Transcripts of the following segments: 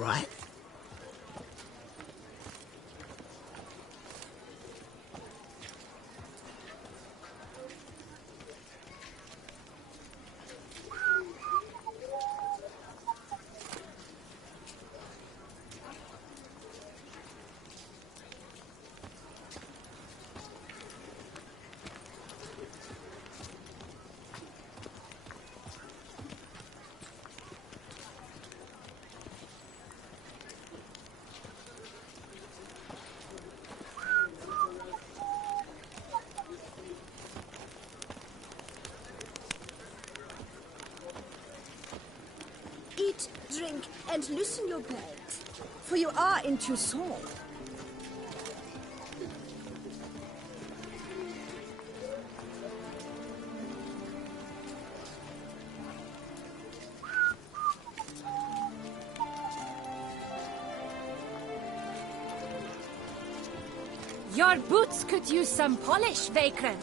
right? Eat, drink, and loosen your belts, for you are in Toussaint. Your boots could use some polish, Vagrant.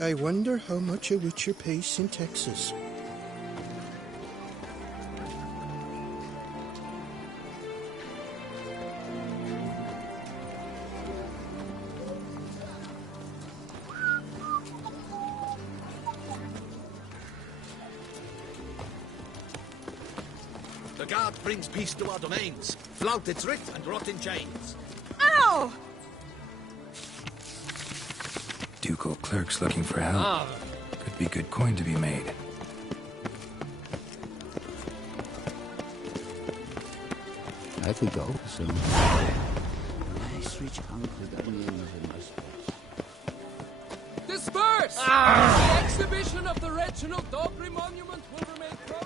I wonder how much a witcher pays in Texas. The guard brings peace to our domains. Flout its writ and rot in chains. Ow! Ducal clerks looking for help. Could be good coin to be made. I could go soon. Nice rich hunk with onions and mushrooms. Disperse! The exhibition of the Reginald Dobry monument will remain closed.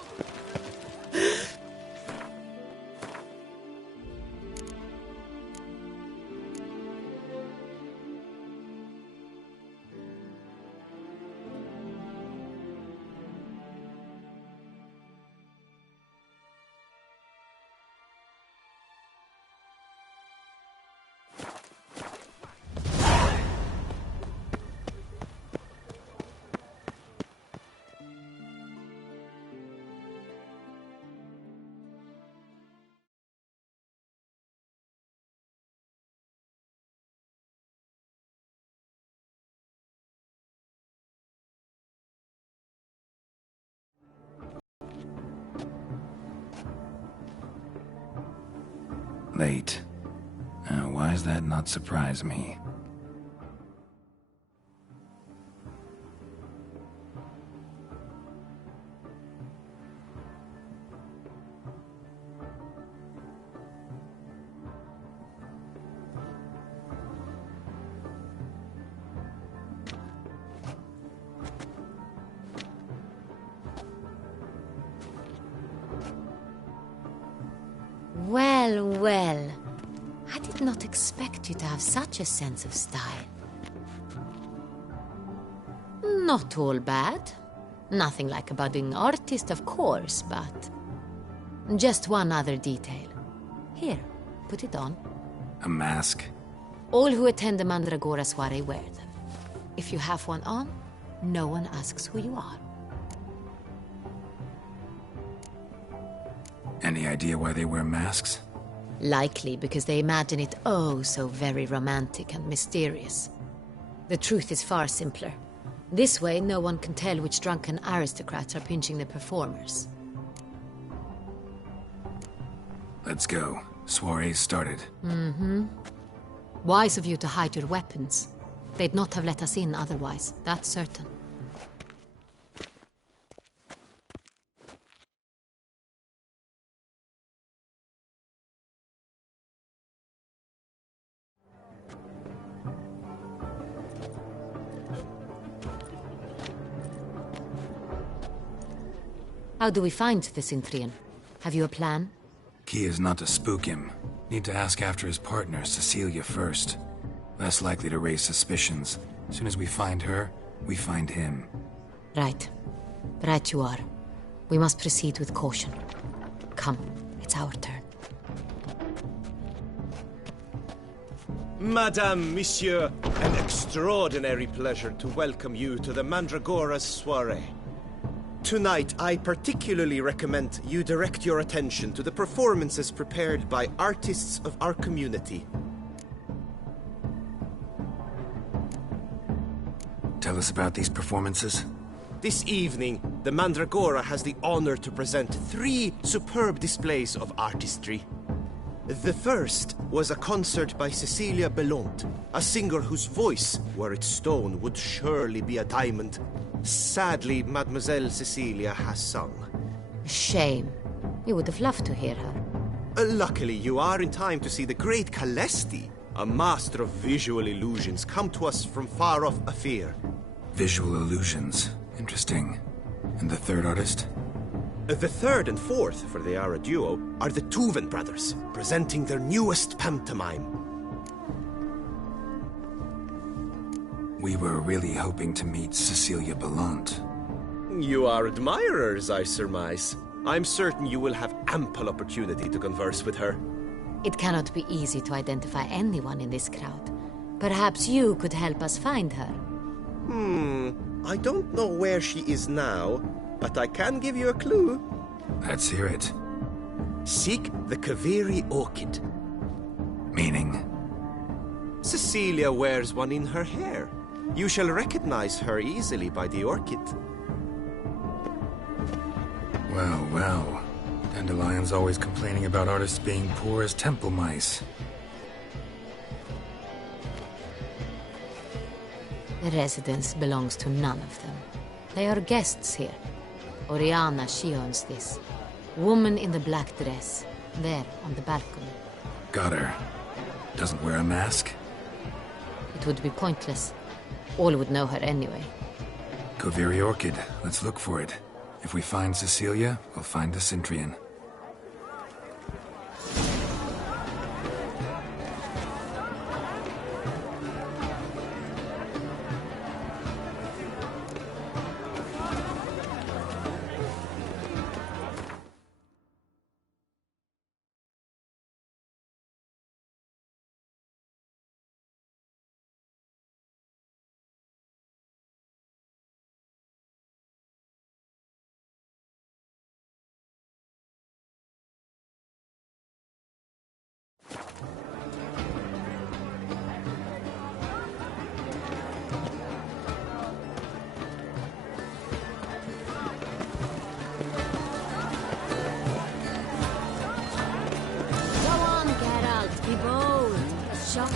Late. Why does that not surprise me? Well, well. I did not expect you to have such a sense of style. Not all bad. Nothing like a budding artist, of course, but... just one other detail. Here, put it on. A mask? All who attend the Mandragora soiree wear them. If you have one on, no one asks who you are. Any idea why they wear masks? Likely because they imagine it oh so very romantic and mysterious. The truth is far simpler. This way, no one can tell which drunken aristocrats are pinching the performers. Let's go. Soiree's started. Mm-hmm. Wise of you to hide your weapons. They'd not have let us in otherwise, that's certain. How do we find the Synthrian? Have you a plan? Key is not to spook him. Need to ask after his partner, Cecilia, first. Less likely to raise suspicions. As soon as we find her, we find him. Right. Right you are. We must proceed with caution. Come, it's our turn. Madame, Monsieur, an extraordinary pleasure to welcome you to the Mandragora's soiree. Tonight, I particularly recommend you direct your attention to the performances prepared by artists of our community. Tell us about these performances. This evening, the Mandragora has the honor to present 3 superb displays of artistry. The first was a concert by Cecilia Belont, a singer whose voice, were it stone, would surely be a diamond. Sadly, Mademoiselle Cecilia has sung. Shame. You would have loved to hear her. Luckily, you are in time to see the great Calesti, a master of visual illusions, come to us from far off Afir. Visual illusions. Interesting. And the third artist? The third and fourth, for they are a duo, are the Tuven brothers, presenting their newest pantomime. We were really hoping to meet Cecilia Belont. You are admirers, I surmise. I'm certain you will have ample opportunity to converse with her. It cannot be easy to identify anyone in this crowd. Perhaps you could help us find her. I don't know where she is now, but I can give you a clue. Let's hear it. Seek the Kaveri orchid. Meaning? Cecilia wears one in her hair. You shall recognize her easily by the orchid. Well, well. Dandelion's always complaining about artists being poor as temple mice. The residence belongs to none of them. They are guests here. Oriana, she owns this. Woman in the black dress. There, on the balcony. Got her. Doesn't wear a mask? It would be pointless. All would know her anyway. Kaveri Orchid. Let's look for it. If we find Cecilia, we'll find the Centrian.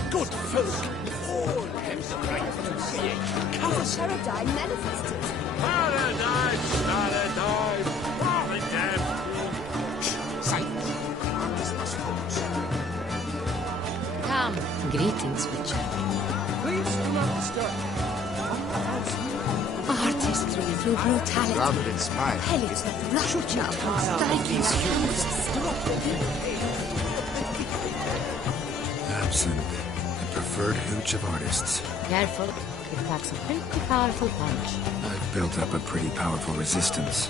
Good folk, all have the right to create. The paradigm manifested. Paradise, paradise, paradise. Silence. Come. Greetings, Witcher. Please do not disturb. Artistry through brutality. Rather inspired. Helix of rupture upon striking Absinthe. The preferred hooch of artists. Careful. It packs a pretty powerful punch. I've built up a pretty powerful resistance.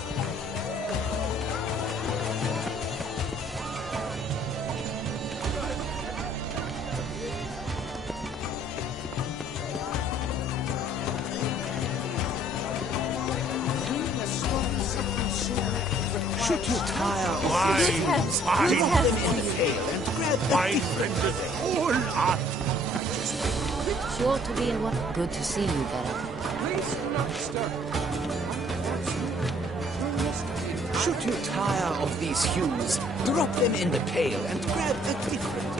Should you tire of wine in the ale and grab the different all art? Sure to be in one. Good to see you, Geralt. Please do not disturb. Should you tire of these hues, drop them in the pail and grab a different.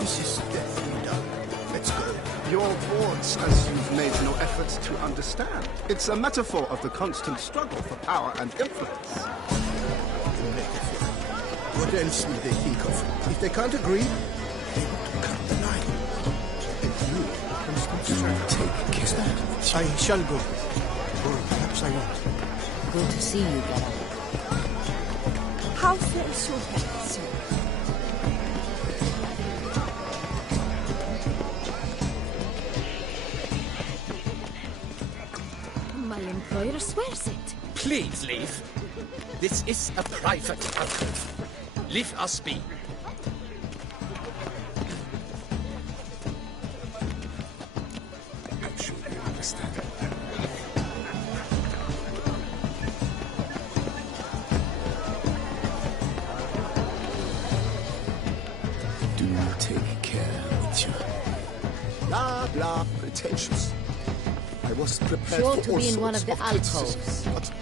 This is definitely done. Let's go. Your thoughts, as you've made no effort to understand. It's a metaphor of the constant struggle for power and influence. What else will they think of? If they can't agree, they want to cut the line. And you, constant struggle. Take care. I shall go. Or perhaps I won't. Good to see you, Geralt. How fares your health, sir? My employer swears it. Please leave. This is a private outfit. Leave us be. blah blah, pretentious. I was prepared Sure for to all be in one sorts of the criticism, alcoves. but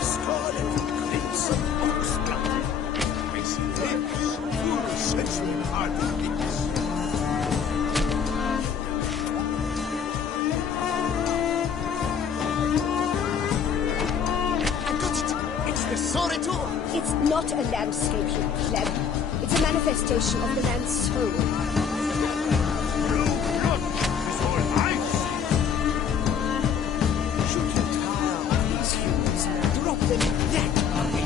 Scarlet crimson oxblood. Icy lips, full sensual heartbeats. I got it! It's the Soreto! It's not a landscape, you pleb. It's a manifestation of the man's soul. Blue blood is all I see. Should you tire of these hues, drop them that way,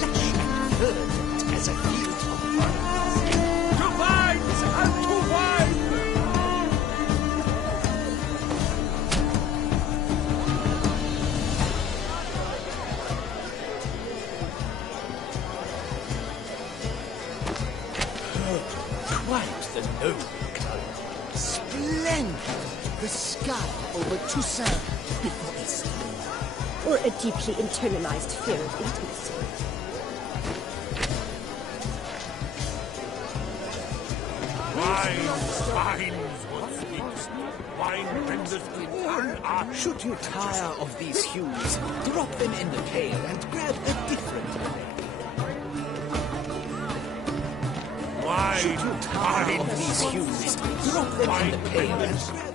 lush and verdant as a field of ferns. To vines and to wine! Quite the noble colour. Splendid! The sky over Toussaint before it's Or a deeply internalized fear of intimacy. Wines what speaks. Wine renders all art. Should you tire of these hues, drop them in the pail and grab a different blade. Should you tire of these hues, drop them in the pail and grab...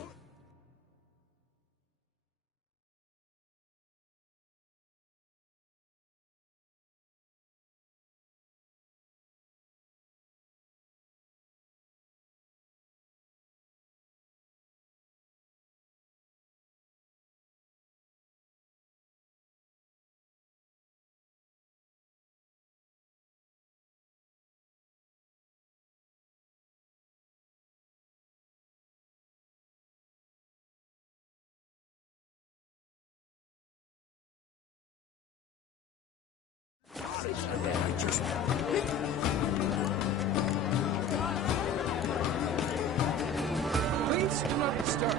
Please do not disturb.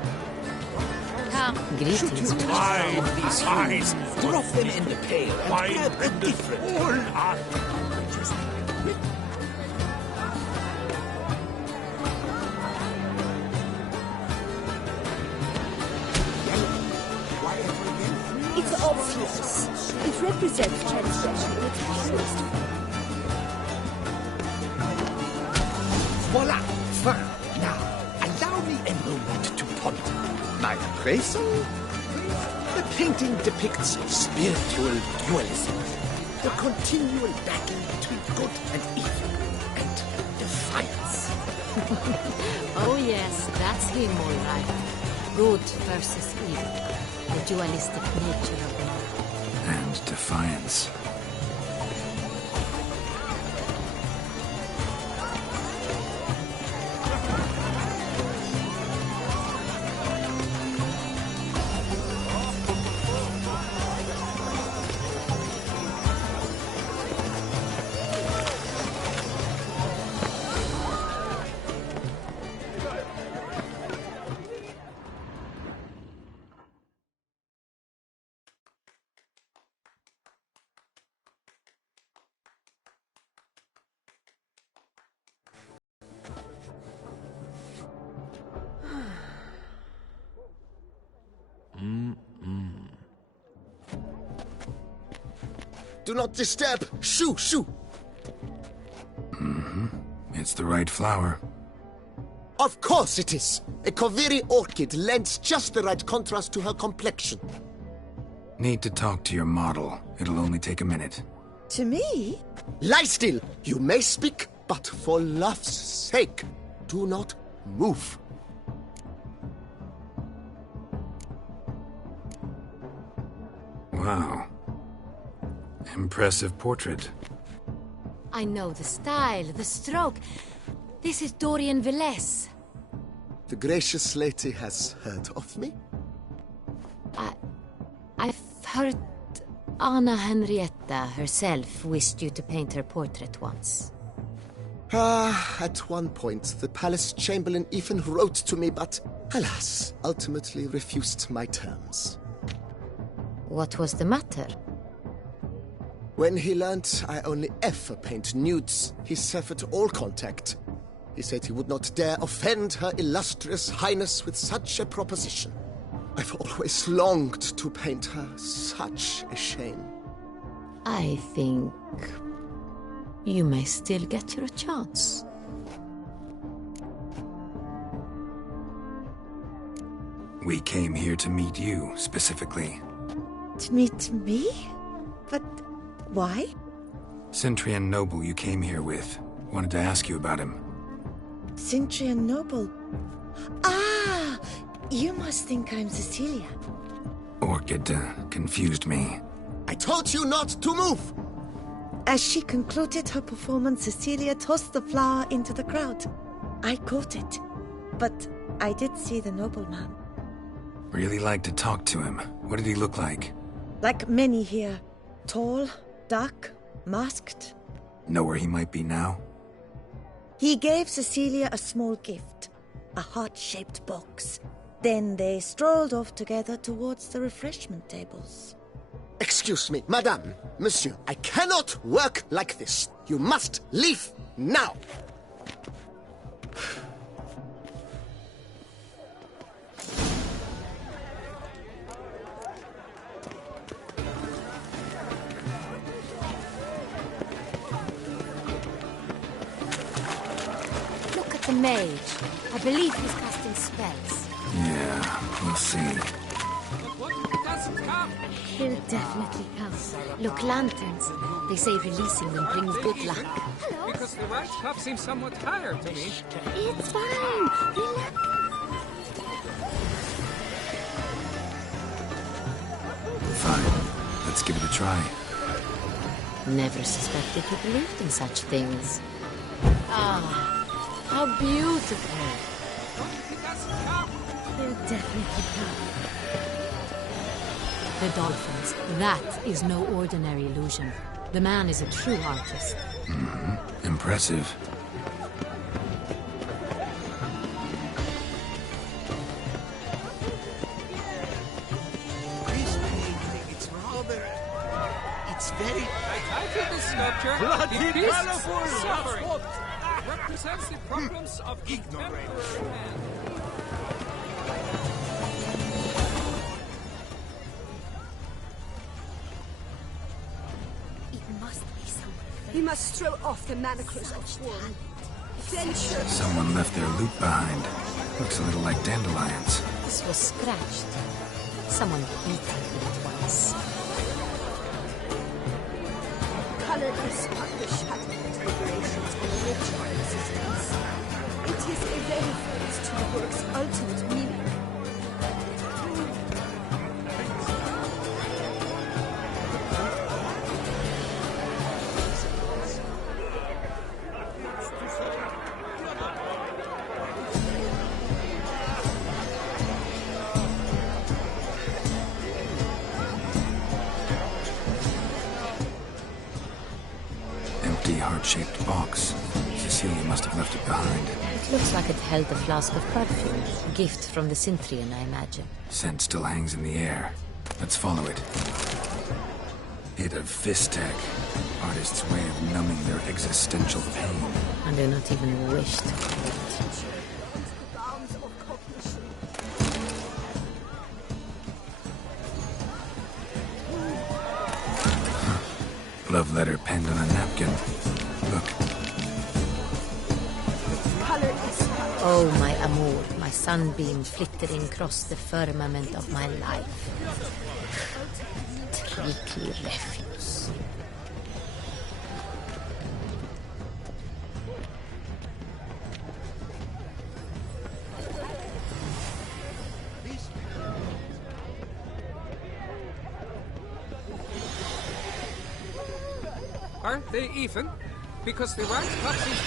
Come, greetings. These hues, drop them in the pail and Wine grab a renders different all art. It's obvious. It represents transgression in its purest form. Voila! Fine. Now, allow me a moment to ponder. My appraisal? The painting depicts spiritual dualism. The continual battle between good and evil. And defiance. Oh yes, that's him all right. Good versus evil. The dualistic nature of the man. And defiance. Do not disturb! Shoo! Shoo! It's the right flower. Of course it is! A Koviri orchid lends just the right contrast to her complexion. Need to talk to your model. It'll only take a minute. To me? Lie still! You may speak, but for love's sake, do not move. Wow. Impressive portrait. I know the style, the stroke. This is Dorian Velez. The gracious lady has heard of me? I've heard Anna Henrietta herself wished you to paint her portrait once. At one point, the palace chamberlain even wrote to me, but alas, ultimately refused my terms. What was the matter? When he learned I only ever paint nudes, he severed all contact. He said he would not dare offend Her Illustrious Highness with such a proposition. I've always longed to paint her. Such a shame. I think you may still get your chance. We came here to meet you, specifically. To meet me? But why? Centrian noble you came here with. Wanted to ask you about him. Centrian noble. Ah! You must think I'm Cecilia. Orchid confused me. I told you not to move! As she concluded her performance, Cecilia tossed the flower into the crowd. I caught it, but I did see the nobleman. Really like to talk to him. What did he look like? Like many here. Tall, dark, masked. Know where he might be now? He gave Cecilia a small gift, a heart-shaped box. Then they strolled off together towards the refreshment tables. Excuse me, madame, monsieur, I cannot work like this. You must leave now. Look at the mage. I believe he's casting spells. Yeah, we'll see. What doesn't come? He'll definitely come. Look, lanterns. They say releasing them brings good luck. Because the right cup seems somewhat tired to me. It's fine. Relax. Fine. Let's give it a try. Never suspected you believed in such things. Ah, how beautiful. It doesn't come. He'll definitely come. The dolphins. That is no ordinary illusion. The man is a true artist. Mm-hmm. Impressive. This painting, it's rather... It's very... I titled this sculpture Bloody The Beast's colorful. Suffering. Represents the problems of contemporary man. It must be someone. We must throw off the manacles of war. Then sure. Someone left their loot behind. Looks a little like dandelions. This was scratched. Someone beat it once. Color is but the shadow of liberations and ritual resistance. It is a reference to the work's ultimate meaning. Empty heart-shaped box. Cecilia must have left it behind. It looks like it held a flask of perfume. A gift from the Cintrian, I imagine. Scent still hangs in the air. Let's follow it. Hit of Fistech. Artist's way of numbing their existential pain. And do not even wish to hold it. The bounds of cognition. Love letter penned on a napkin. Look. Color is Oh, my amour, my sunbeam flittering across the firmament of my life. Tricky refuse. Aren't they even? Because the right cup seems...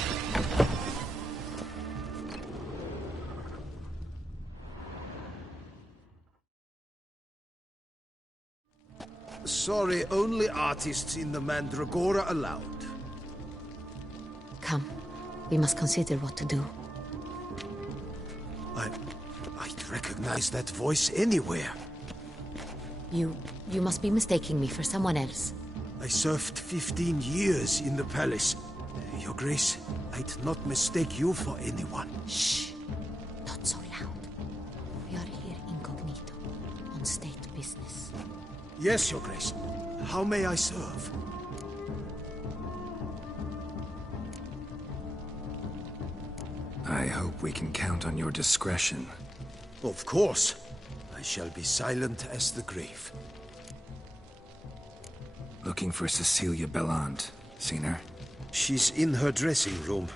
Sorry, only artists in the Mandragora allowed. Come, We must consider what to do. I'd recognize that voice anywhere. You must be mistaking me for someone else. I served 15 years in the palace. Your Grace, I'd not mistake you for anyone. Shh! Not so loud. We are here incognito, on state business. Yes, Your Grace. How may I serve? I hope we can count on your discretion. Of course. I shall be silent as the grave. Looking for Cecilia Bellant. Seen her? She's in her dressing room,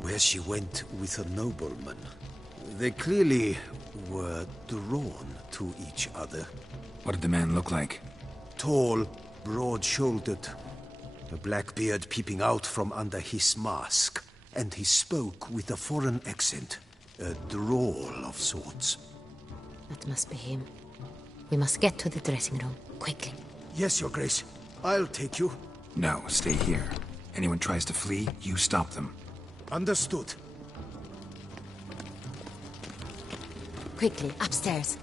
where she went with a nobleman. They clearly were drawn to each other. What did the man look like? Tall, broad-shouldered, a black beard peeping out from under his mask, and he spoke with a foreign accent, a drawl of sorts. That must be him. We must get to the dressing room, quickly. Yes, Your Grace. I'll take you. No, stay here. Anyone tries to flee, you stop them. Understood. Quickly, upstairs.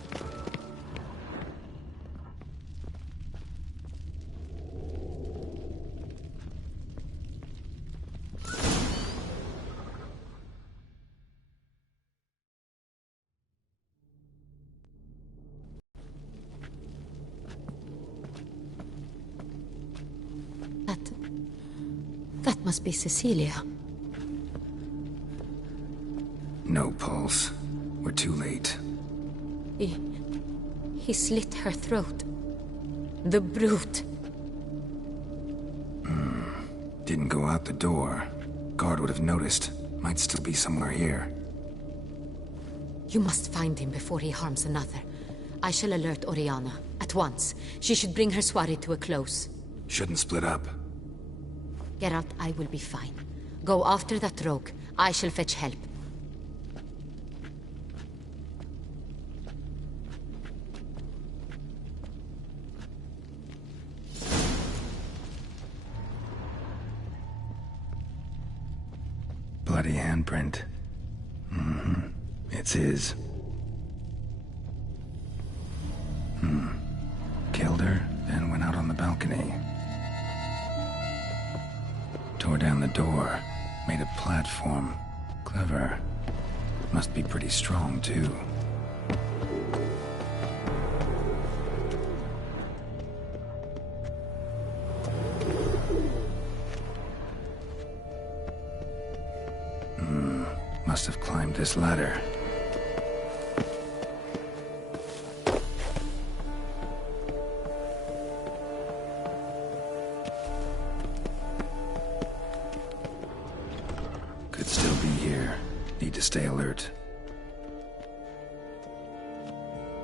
That must be Cecilia. No pulse. We're too late. He slit her throat. The brute. Didn't go out the door. Guard would have noticed. Might still be somewhere here. You must find him before he harms another. I shall alert Oriana. At once. She should bring her soirée to a close. Shouldn't split up. Geralt, I will be fine. Go after that rogue. I shall fetch help. Bloody handprint. It's his. Killed her, then went out on the balcony. Tore down the door. Made a platform. Clever. Must be pretty strong, too. Must have climbed this ladder. Could still be here. Need to stay alert.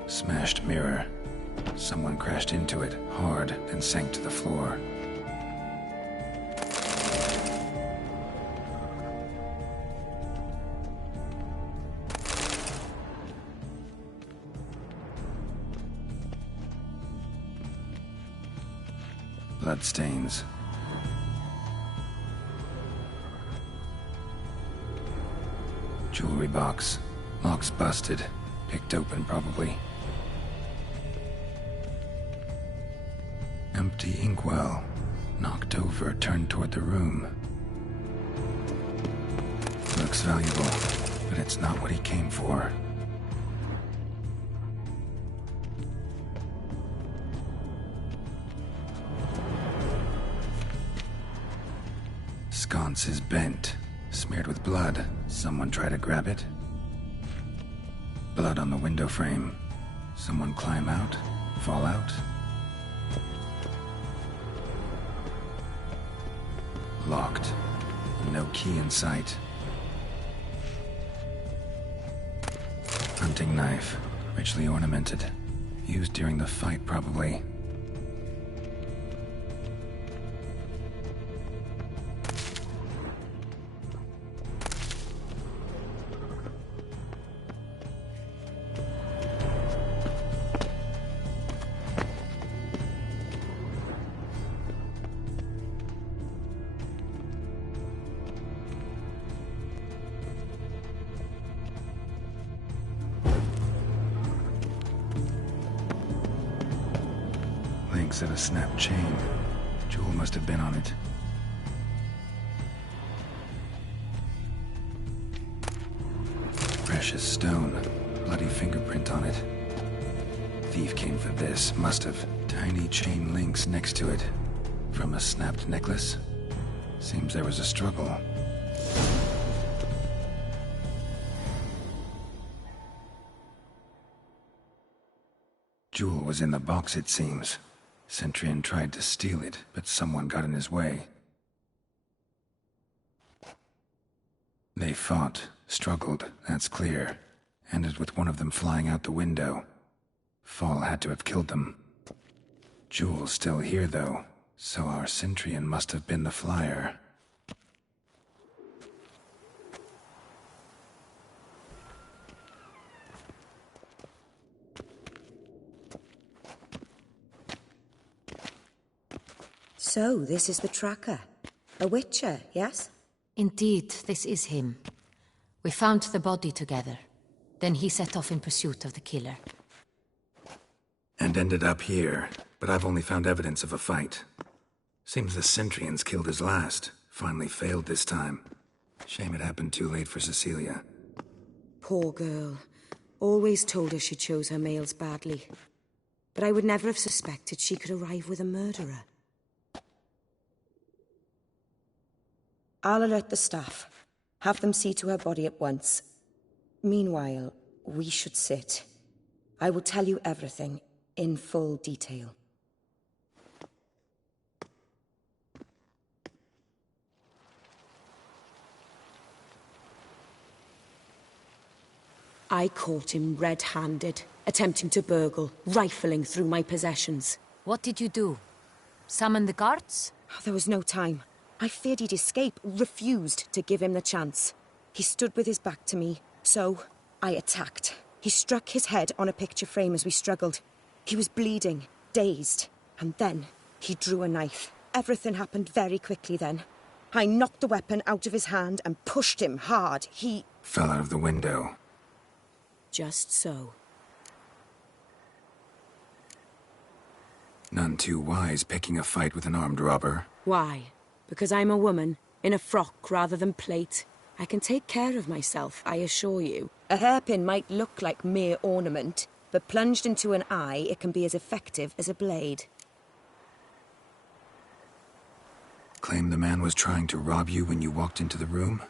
Smashed mirror. Someone crashed into it hard and sank to the floor. Bloodstains. Jewelry box. Lock's busted. Picked open, probably. Empty inkwell. Knocked over, turned toward the room. Looks valuable, but it's not what he came for. Sconce is bent, smeared with blood. Someone try to grab it. Blood on the window frame. Someone climb out, fall out. Locked. No key in sight. Hunting knife, richly ornamented. Used during the fight, probably. Links at a snapped chain. Jewel must have been on it. Precious stone. Bloody fingerprint on it. Thief came for this. Must have. Tiny chain links next to it. From a snapped necklace? Seems there was a struggle. Jewel was in the box, it seems. Centurion tried to steal it, but someone got in his way. They fought, struggled, that's clear. Ended with one of them flying out the window. Fall had to have killed them. Jewel's still here, though, so our Centurion must have been the flyer. So, this is the tracker. A witcher, yes? Indeed, this is him. We found the body together. Then he set off in pursuit of the killer. And ended up here, but I've only found evidence of a fight. Seems the Centurions killed his last. Finally failed this time. Shame it happened too late for Cecilia. Poor girl. Always told her she chose her males badly. But I would never have suspected she could arrive with a murderer. I'll alert the staff. Have them see to her body at once. Meanwhile, we should sit. I will tell you everything, in full detail. I caught him red-handed, attempting to burgle, rifling through my possessions. What did you do? Summon the guards? There was no time. I feared he'd escape, refused to give him the chance. He stood with his back to me, so I attacked. He struck his head on a picture frame as we struggled. He was bleeding, dazed, and then he drew a knife. Everything happened very quickly then. I knocked the weapon out of his hand and pushed him hard. He fell out of the window. Just so. None too wise picking a fight with an armed robber. Why? Because I'm a woman, in a frock rather than plate. I can take care of myself, I assure you. A hairpin might look like mere ornament, but plunged into an eye, it can be as effective as a blade. Claim the man was trying to rob you when you walked into the room?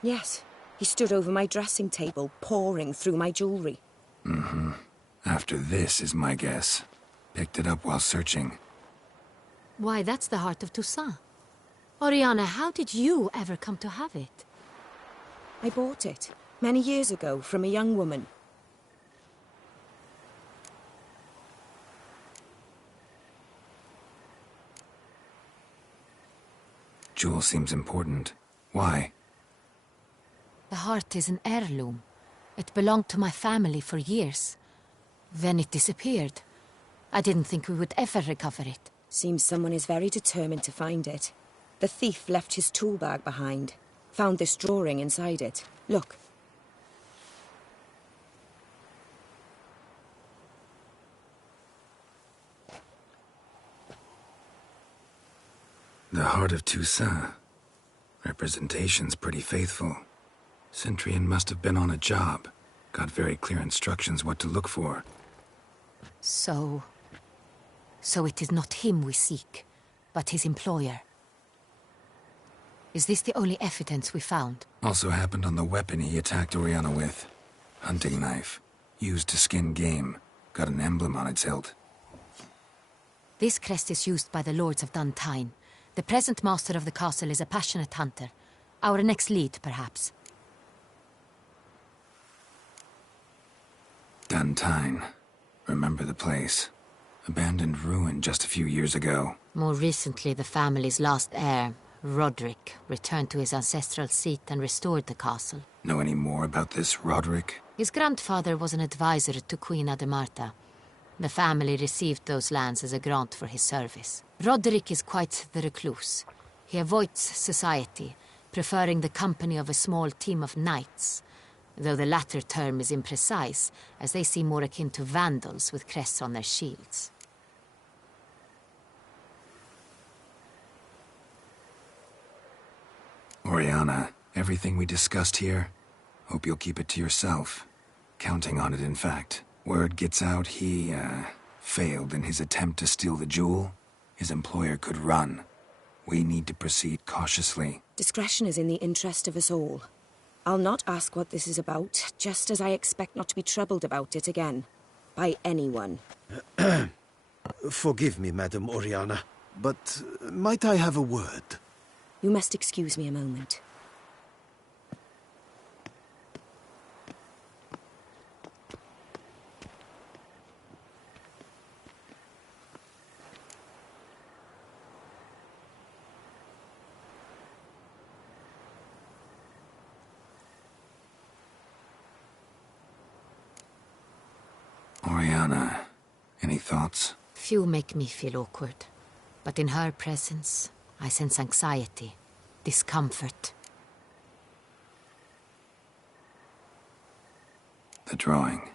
Yes. He stood over my dressing table, pouring through my jewelry. Mm-hmm. After this is my guess. Picked it up while searching. Why, that's the heart of Toussaint. Oriana, how did you ever come to have it? I bought it, many years ago, from a young woman. Jewel seems important. Why? The heart is an heirloom. It belonged to my family for years. Then it disappeared. I didn't think we would ever recover it. Seems someone is very determined to find it. The thief left his tool bag behind. Found this drawing inside it. Look. The heart of Toussaint. Representation's pretty faithful. Centurion must have been on a job. Got very clear instructions what to look for. So it is not him we seek, but his employer. Is this the only evidence we found? Also happened on the weapon he attacked Oriana with. Hunting knife. Used to skin game. Got an emblem on its hilt. This crest is used by the Lords of Duntine. The present master of the castle is a passionate hunter. Our next lead, perhaps. Duntine. Remember the place. Abandoned ruin just a few years ago. More recently, the family's last heir, Roderick, returned to his ancestral seat and restored the castle. Know any more about this Roderick? His grandfather was an advisor to Queen Ademarta. The family received those lands as a grant for his service. Roderick is quite the recluse. He avoids society, preferring the company of a small team of knights, though the latter term is imprecise, as they seem more akin to vandals with crests on their shields. Oriana, everything we discussed here, hope you'll keep it to yourself. Counting on it, in fact. Word gets out he, failed in his attempt to steal the jewel. His employer could run. We need to proceed cautiously. Discretion is in the interest of us all. I'll not ask what this is about, just as I expect not to be troubled about it again. By anyone. Forgive me, Madam Oriana, but might I have a word? You must excuse me a moment. Oriana, any thoughts? Few make me feel awkward, but in her presence, I sense anxiety, discomfort. The drawing.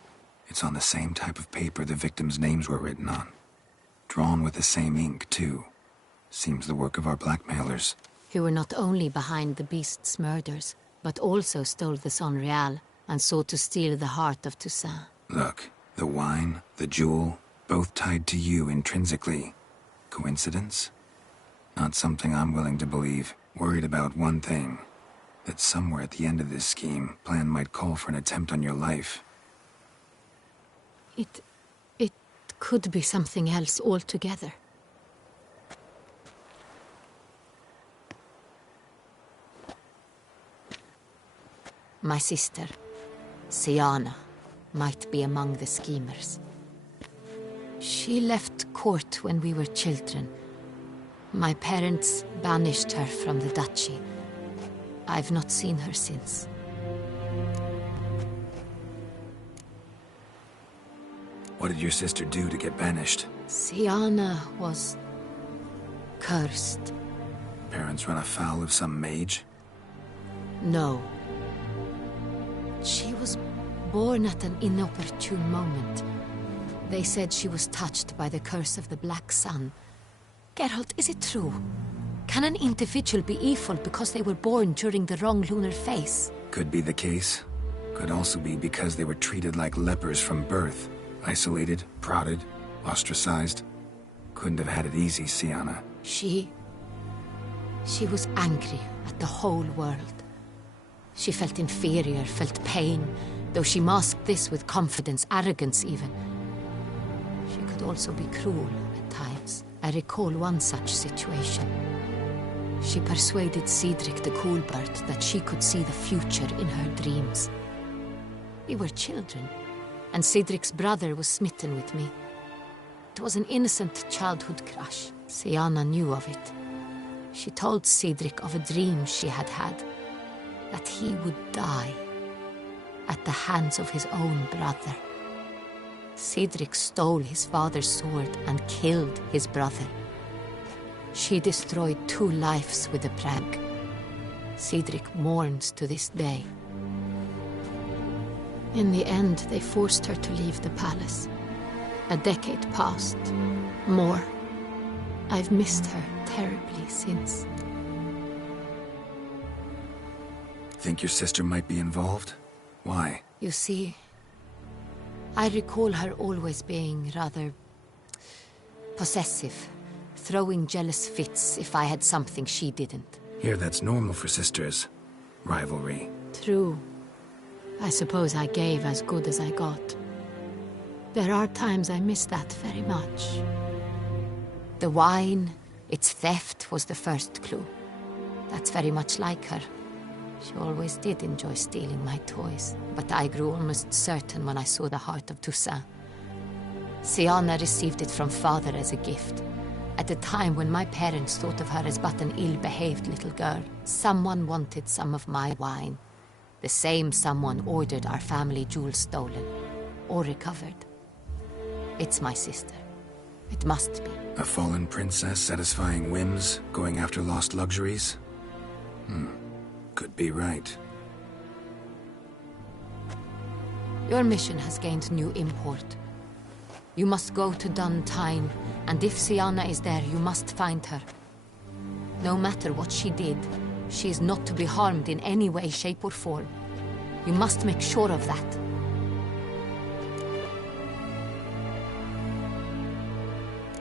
It's on the same type of paper the victims' names were written on. Drawn with the same ink, too. Seems the work of our blackmailers. Who were not only behind the beast's murders, but also stole the Son Real and sought to steal the heart of Toussaint. Look, the wine, the jewel, both tied to you intrinsically. Coincidence? Not something I'm willing to believe. Worried about one thing. That somewhere at the end of this scheme, plan might call for an attempt on your life. It could be something else altogether. My sister, Siana, might be among the schemers. She left court when we were children. My parents banished her from the duchy. I've not seen her since. What did your sister do to get banished? Siana was cursed. Parents run afoul of some mage? No. She was born at an inopportune moment. They said she was touched by the curse of the Black Sun. Geralt, is it true? Can an individual be evil because they were born during the wrong lunar phase? Could be the case. Could also be because they were treated like lepers from birth. Isolated, prodded, ostracized. Couldn't have had it easy, Siana. She was angry at the whole world. She felt inferior, felt pain, though she masked this with confidence, arrogance even. She could also be cruel at times. I recall one such situation. She persuaded Cedric the Coolbird that she could see the future in her dreams. We were children, and Cedric's brother was smitten with me. It was an innocent childhood crush. Siana knew of it. She told Cedric of a dream she had had, that he would die at the hands of his own brother. Cedric stole his father's sword and killed his brother. She destroyed 2 lives with a prank. Cedric mourns to this day. In the end, they forced her to leave the palace. A decade passed. More. I've missed her terribly since. Think your sister might be involved? Why? You see, I recall her always being rather possessive, throwing jealous fits if I had something she didn't. Here, that's normal for sisters. Rivalry. True. I suppose I gave as good as I got. There are times I miss that very much. The wine, its theft, was the first clue. That's very much like her. She always did enjoy stealing my toys, but I grew almost certain when I saw the heart of Toussaint. Siana received it from father as a gift. At a time when my parents thought of her as but an ill-behaved little girl, someone wanted some of my wine. The same someone ordered our family jewels stolen, or recovered. It's my sister. It must be. A fallen princess satisfying whims, going after lost luxuries? Could be right. Your mission has gained new import. You must go to Duntine, and if Siana is there, you must find her. No matter what she did, She is not to be harmed in any way, shape or form. You must make sure of that.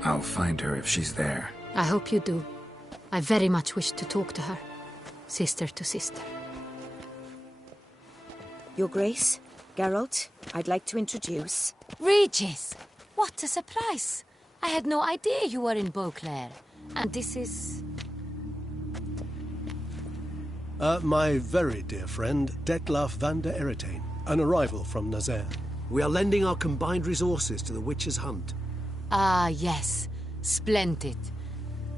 I'll find her if she's there. I hope you do. I very much wish to talk to her. Sister to sister. Your Grace, Geralt, I'd like to introduce... Regis! What a surprise! I had no idea you were in Beauclair. And this is... My very dear friend, Detlaf van der Eretain, an arrival from Nazaire. We are lending our combined resources to the Witcher's Hunt. Ah, yes. Splendid.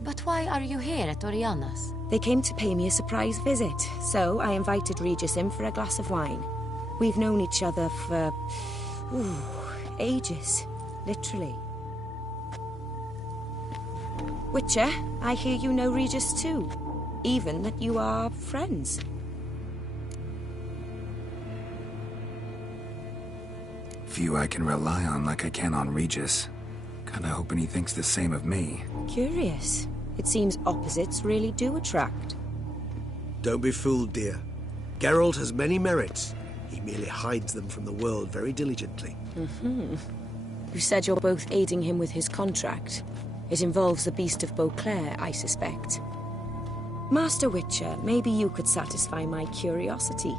But why are you here at Oriana's? They came to pay me a surprise visit, so I invited Regis in for a glass of wine. We've known each other for... ages. Literally. Witcher, I hear you know Regis too. Even that you are friends. Few I can rely on like I can on Regis. Kinda hoping he thinks the same of me. Curious. It seems opposites really do attract. Don't be fooled, dear. Geralt has many merits. He merely hides them from the world very diligently. You said you're both aiding him with his contract. It involves the Beast of Beauclair, I suspect. Master Witcher, maybe you could satisfy my curiosity.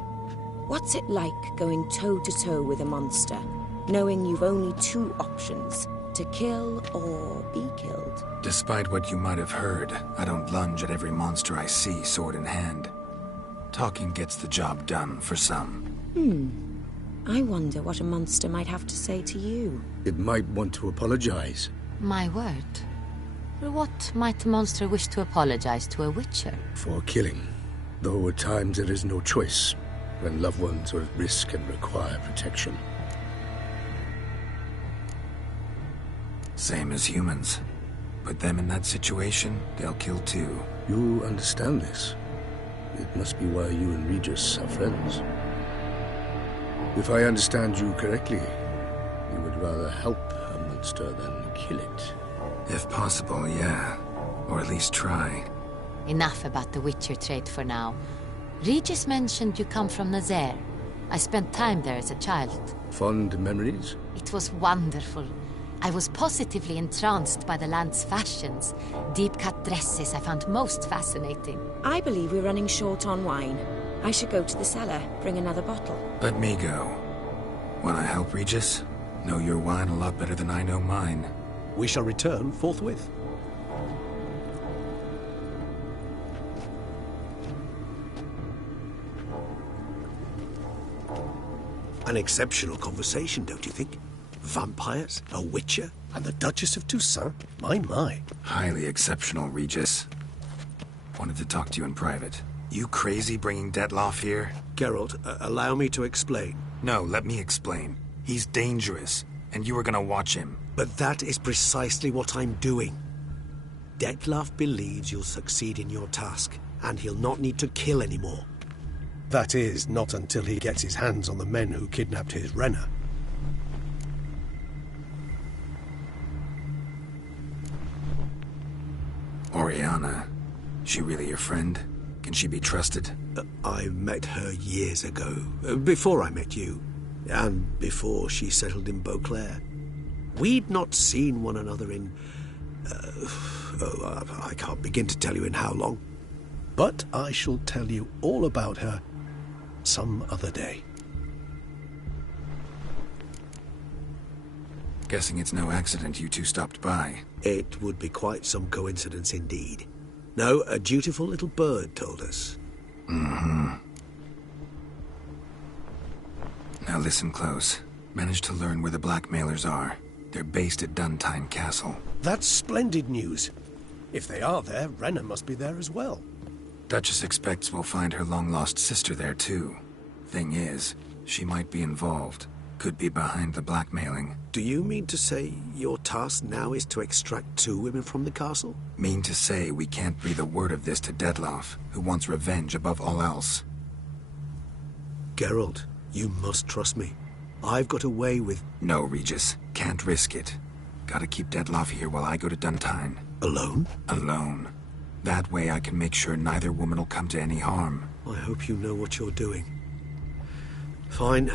What's it like going toe-to-toe with a monster, knowing you've only two options, to kill or be killed? Despite what you might have heard, I don't lunge at every monster I see sword in hand. Talking gets the job done for some. I wonder what a monster might have to say to you. It might want to apologize. My word. For what might a monster wish to apologize to a witcher? For killing. Though at times there is no choice, when loved ones are at risk and require protection. Same as humans. Put them in that situation, they'll kill too. You understand this. It must be why you and Regis are friends. If I understand you correctly, you would rather help a monster than kill it. If possible, yeah. Or at least try. Enough about the Witcher trait for now. Regis mentioned you come from Nazaire. I spent time there as a child. Fond memories? It was wonderful. I was positively entranced by the land's fashions. Deep-cut dresses I found most fascinating. I believe we're running short on wine. I should go to the cellar, bring another bottle. Let me go. Wanna help, Regis? Know your wine a lot better than I know mine. We shall return forthwith. An exceptional conversation, don't you think? Vampires, a witcher, and the Duchess of Toussaint? My. Highly exceptional, Regis. Wanted to talk to you in private. You crazy bringing Detlaf here? Geralt, allow me to explain. No, let me explain. He's dangerous, and you were gonna watch him. But that is precisely what I'm doing. Detlaf believes you'll succeed in your task, and he'll not need to kill anymore. That is, not until he gets his hands on the men who kidnapped his Renna. Oriana. She really your friend? Can she be trusted? I met her years ago, before I met you, and before she settled in Beauclair. We'd not seen one another in... I can't begin to tell you in how long. But I shall tell you all about her some other day. Guessing it's no accident you two stopped by. It would be quite some coincidence indeed. No, a dutiful little bird told us. Now listen close. Managed to learn where the blackmailers are. They're based at Duntine Castle. That's splendid news. If they are there, Renna must be there as well. Duchess expects we'll find her long-lost sister there too. Thing is, she might be involved. Could be behind the blackmailing. Do you mean to say your task now is to extract 2 women from the castle? Mean to say we can't breathe a word of this to Detlaf, who wants revenge above all else. Geralt, you must trust me. I've got away with... No, Regis. Can't risk it. Gotta keep Detlaf here while I go to Duntine. Alone? Alone. That way I can make sure neither woman will come to any harm. I hope you know what you're doing. Fine.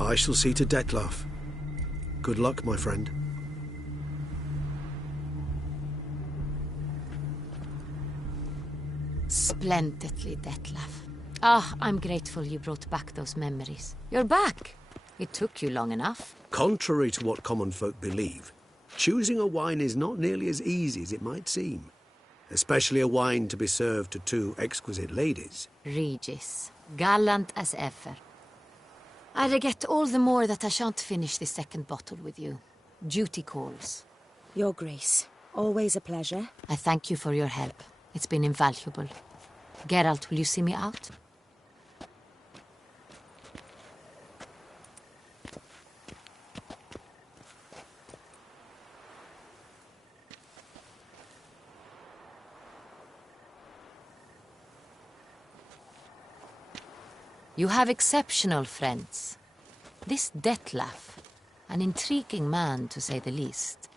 I shall see to Detlef. Good luck, my friend. Splendidly, Detlef. Ah, I'm grateful you brought back those memories. You're back! It took you long enough. Contrary to what common folk believe, choosing a wine is not nearly as easy as it might seem. Especially a wine to be served to two exquisite ladies. Regis, gallant as ever. I regret all the more that I shan't finish the second bottle with you. Duty calls. Your Grace, always a pleasure. I thank you for your help. It's been invaluable. Geralt, will you see me out? You have exceptional friends. This Detlef, an intriguing man to say the least.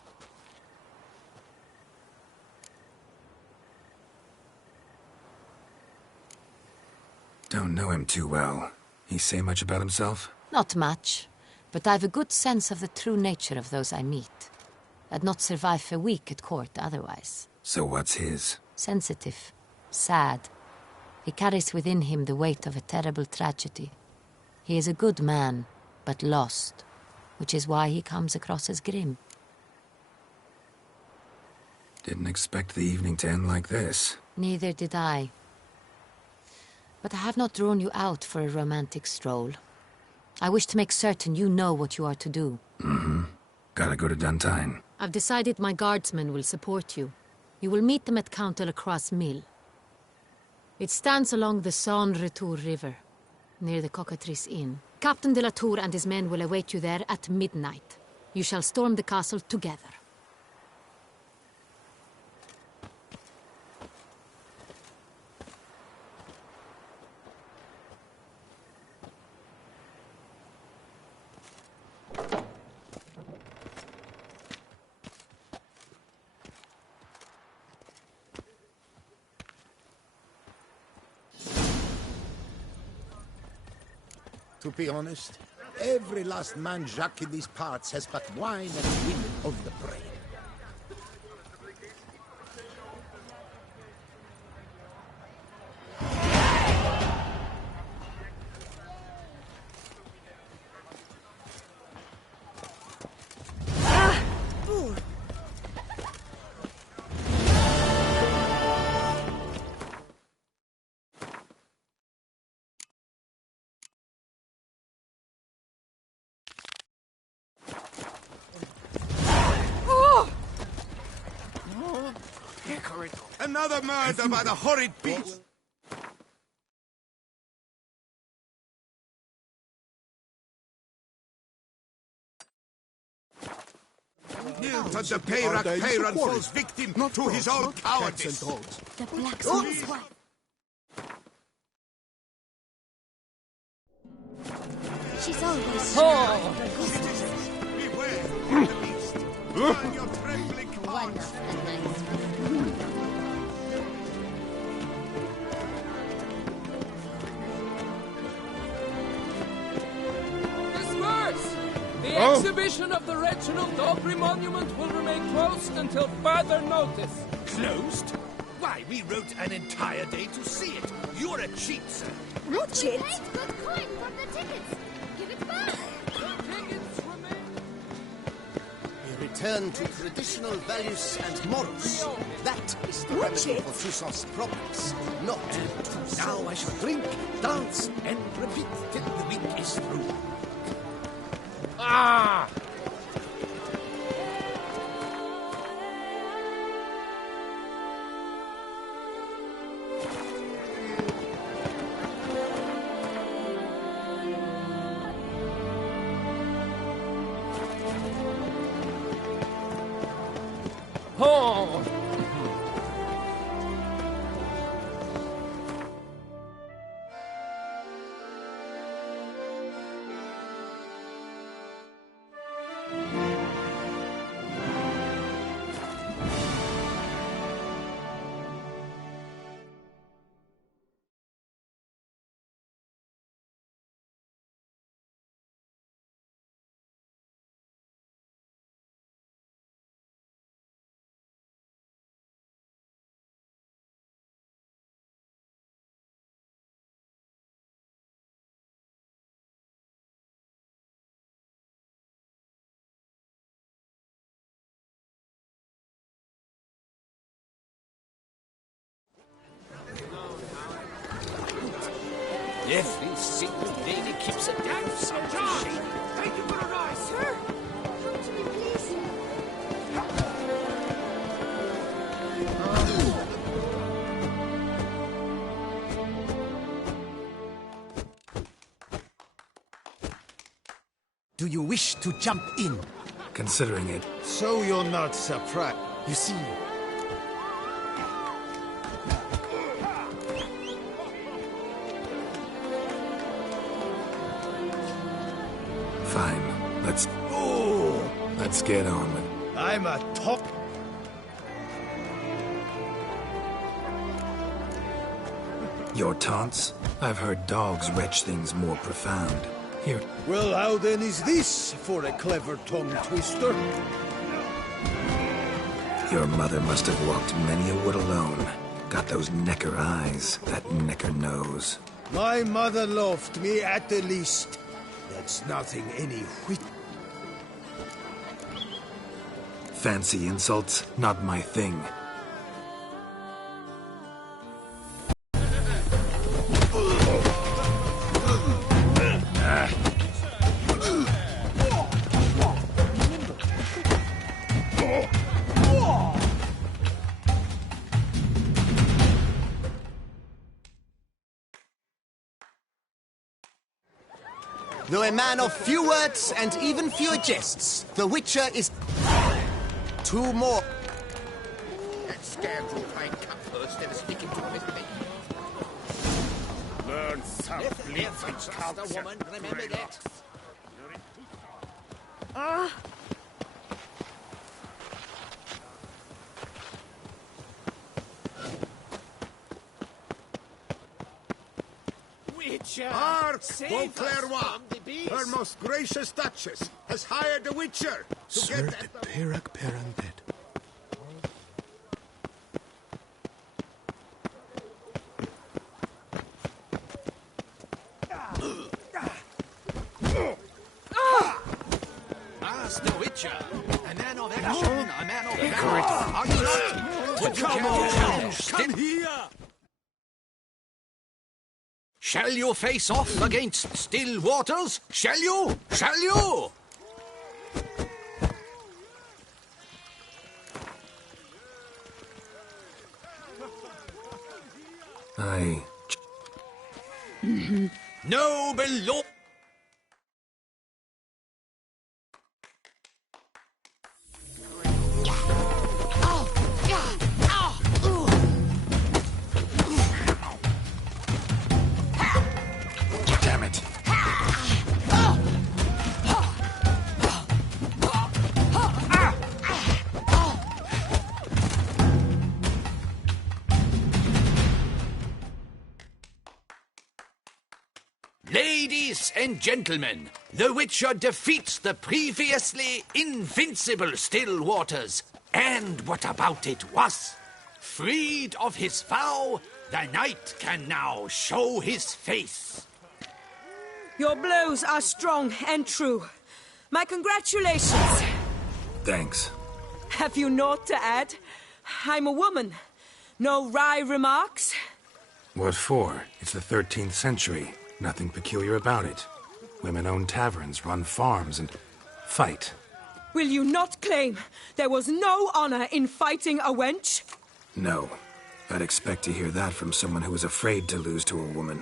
Don't know him too well. He say much about himself? Not much, but I've a good sense of the true nature of those I meet. I'd not survive a week at court otherwise. So what's his? Sensitive, sad. He carries within him the weight of a terrible tragedy. He is a good man, but lost, which is why he comes across as grim. Didn't expect the evening to end like this. Neither did I. But I have not drawn you out for a romantic stroll. I wish to make certain you know what you are to do. Mm-hmm. Gotta go to Duntine. I've decided my guardsmen will support you. You will meet them at Count Delacroix's mill. It stands along the Saône-Retour River, near the Cockatrice Inn. Captain de la Tour and his men will await you there at midnight. You shall storm the castle together. To be honest, every last man Jacques in these parts has but wine and women of the brain. Another murder by the horrid beast! Nilton the Peyran falls victim to his own cowardice. The blacksmith's wife. She's always Beware of the beast. Turn your trembling cards. The exhibition of the Reginald Daubry monument will remain closed until further notice. Closed? Why, we wrote an entire day to see it. You're a cheat, sir. We paid good coin from the tickets. Give it back. The tickets remain. We return to traditional values and morals. That is the remedy for Toussaint's problems, not to Now I shall drink, dance, and repeat till the week is through. Ah! Oh! If this single lady keeps a damn subject. Thank you for a ride. Sir, come to me, please. Do you wish to jump in? Considering it. So you're not surprised. You see, Fine. Let's get on with it. I'm a top. Your taunts? I've heard dogs retch things more profound. Here. Well, how then is this for a clever tongue twister? Your mother must have walked many a wood alone. Got those necker eyes, that necker nose. My mother loved me at the least. That's nothing any whit. Fancy insults, not my thing. Though a man of few words and even fewer jests, the Witcher is... Two more. That scoundrel played cut first instead of sticking to his feet. Learn some bleating culture. Woman, remember that. Witcher! Hark, Save Beauclerc! us from the beast. Her most gracious Duchess has hired a Witcher to Sir get at de the... Pirac Perambet. As the Witcher, a man of action, a man of valor. Are you not? Would you care to challenge? Come here! Shall you face off against still waters? Shall you? Shall you? Noble lord. Damn it. Ladies and gentlemen, the Witcher defeats the previously invincible Still Waters. And what about it was? Freed of his vow, the knight can now show his face. Your blows are strong and true. My congratulations. Thanks. Have you naught to add? I'm a woman. No wry remarks? What for? It's the 13th century. Nothing peculiar about it. Women own taverns, run farms, and fight. Will you not claim there was no honor in fighting a wench? No. I'd expect to hear that from someone who was afraid to lose to a woman.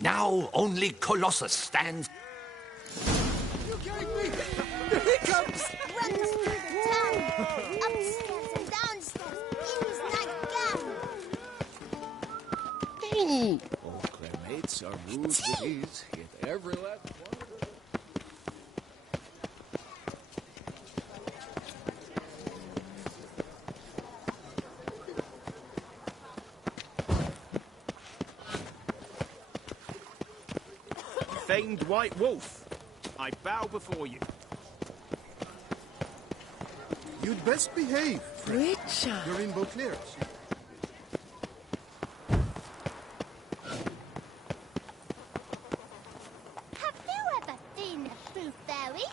Now only Colossus stands. Runs through the town, upstairs and downstairs, in his nightgown. All cremates are moved with ease, yet every last one. Famed White Wolf, I bow before you. You'd best behave, friend. Witcher. You're in Beauclerc's. Have you ever seen a true fairy?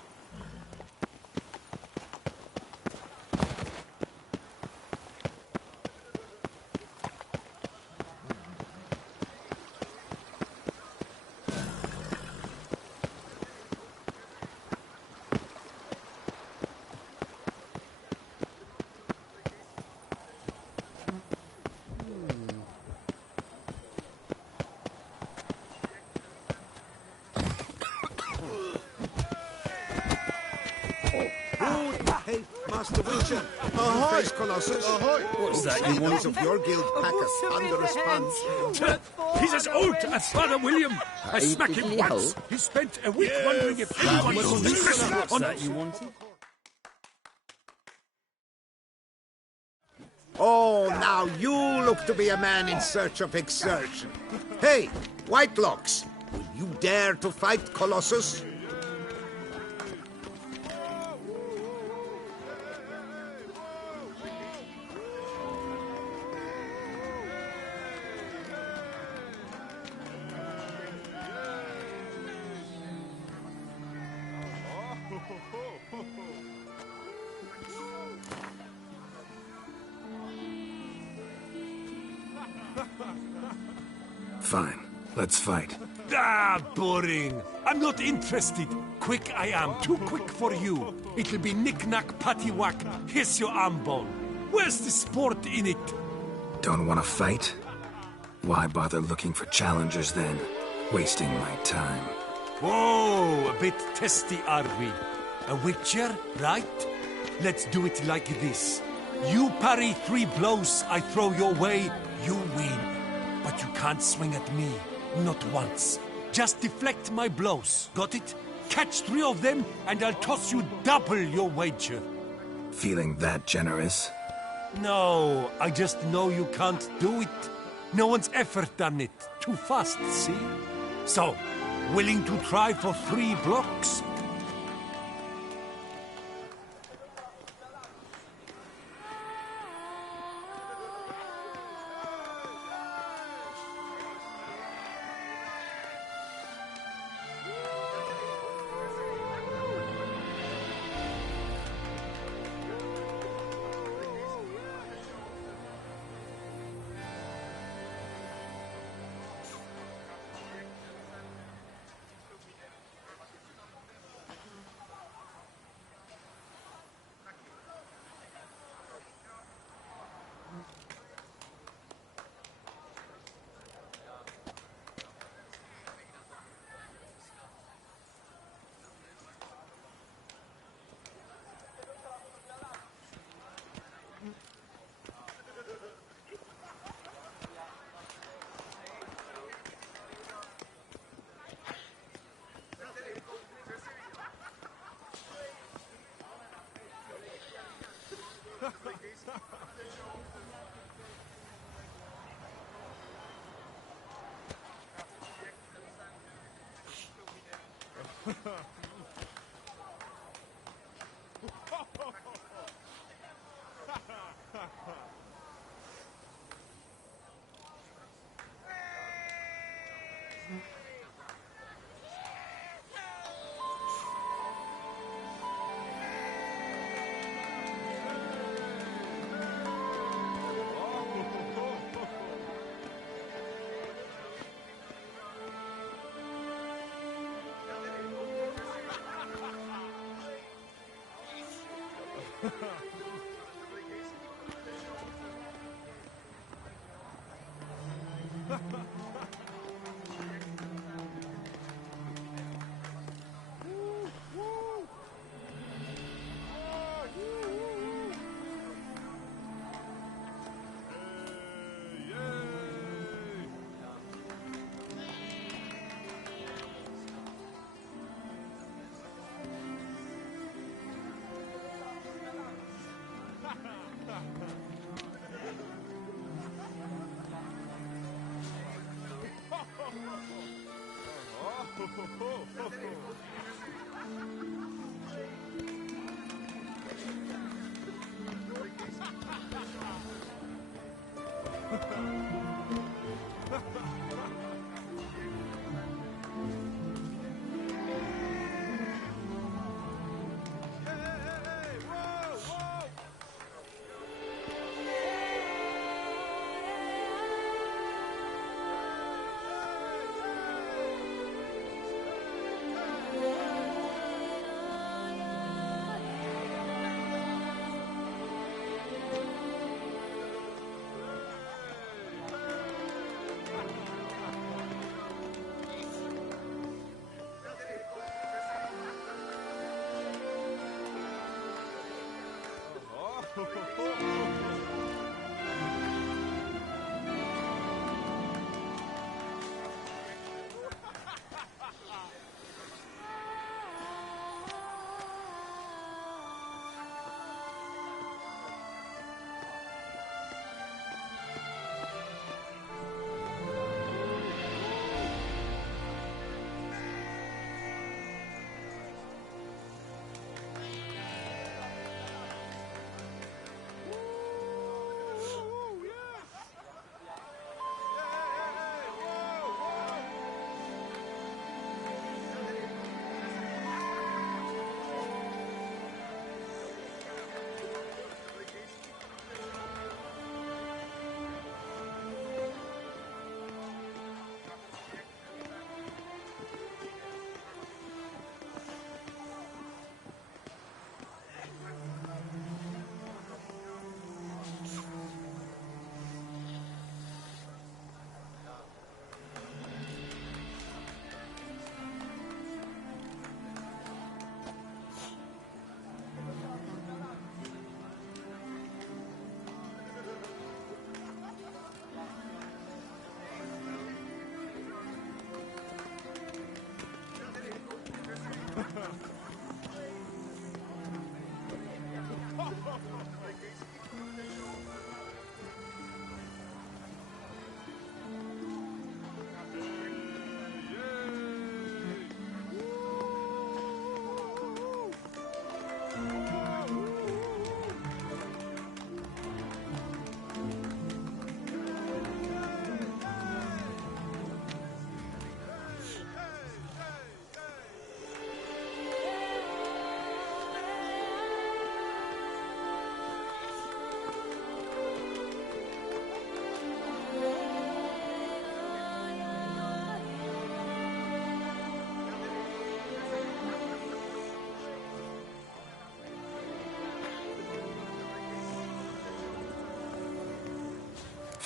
Master Witcher. Ahoy! Face Colossus. Ahoy! What's that you want? Of your guild pack a thunderous punch. He's as old as Father William. I smack him once. He spent a week wondering if anyone was listening. What's that you wanted? Oh, now you look to be a man in search of exertion. Hey, Whitelocks, will you dare to fight Colossus? Fine. Let's fight. Ah, boring. I'm not interested. Quick I am. Too quick for you. It'll be knick-knack, patty-whack. Here's your arm bone. Where's the sport in it? Don't want to fight? Why bother looking for challengers then? Wasting my time. Whoa, a bit testy, are we? A witcher, right? Let's do it like this. You parry 3 blows I throw your way, you win. But you can't swing at me. Not once. Just deflect my blows. Got it? Catch 3 of them, and I'll toss you double your wager. Feeling that generous? No, I just know you can't do it. No one's ever done it. Too fast, see? So, willing to try for 3 blocks?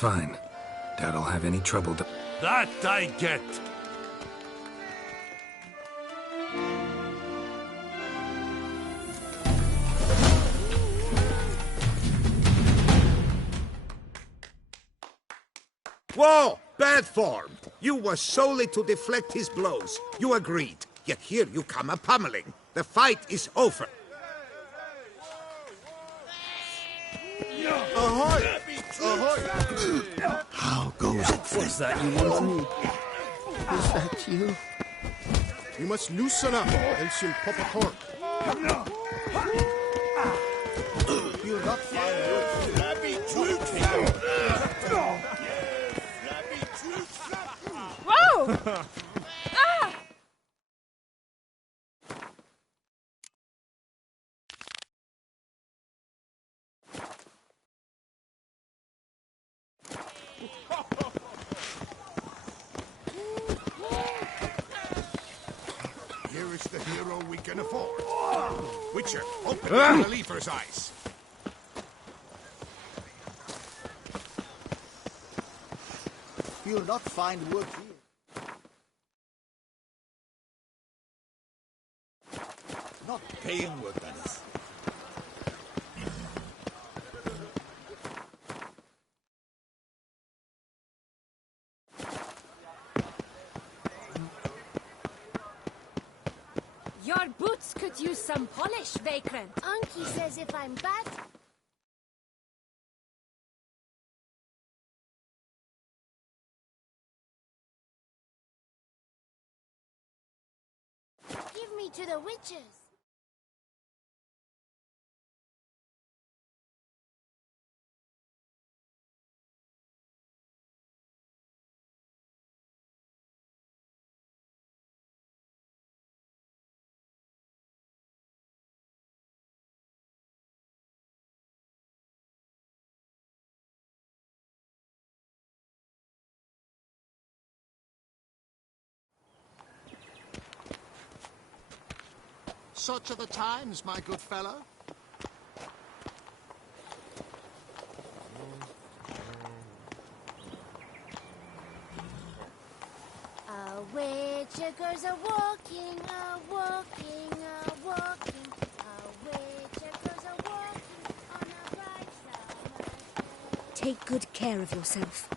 Fine. Doubt I'll have any trouble to... That I get. Whoa! Bad form! You were solely to deflect his blows. You agreed. Yet here you come a pummeling. The fight is over. Ahoy! Ahoy! How goes it, friend? What's that you want from me? Is that you? You must loosen up, else you'll pop a cork. You'll not find wood. Flabby truth! Whoa! Ah! Here is the hero we can afford. Witcher, open the leafer's eyes. You'll not find wood here. Not paying wood, that is. Your boots could use some polish, Vagrant. Unky says if I'm bad... Give me to the witches. Such are the times, my good fellow. A witcher goes a-walking, a-walking, a-walking. A witcher goes a-walking on a bright summer's day. Take good care of yourself.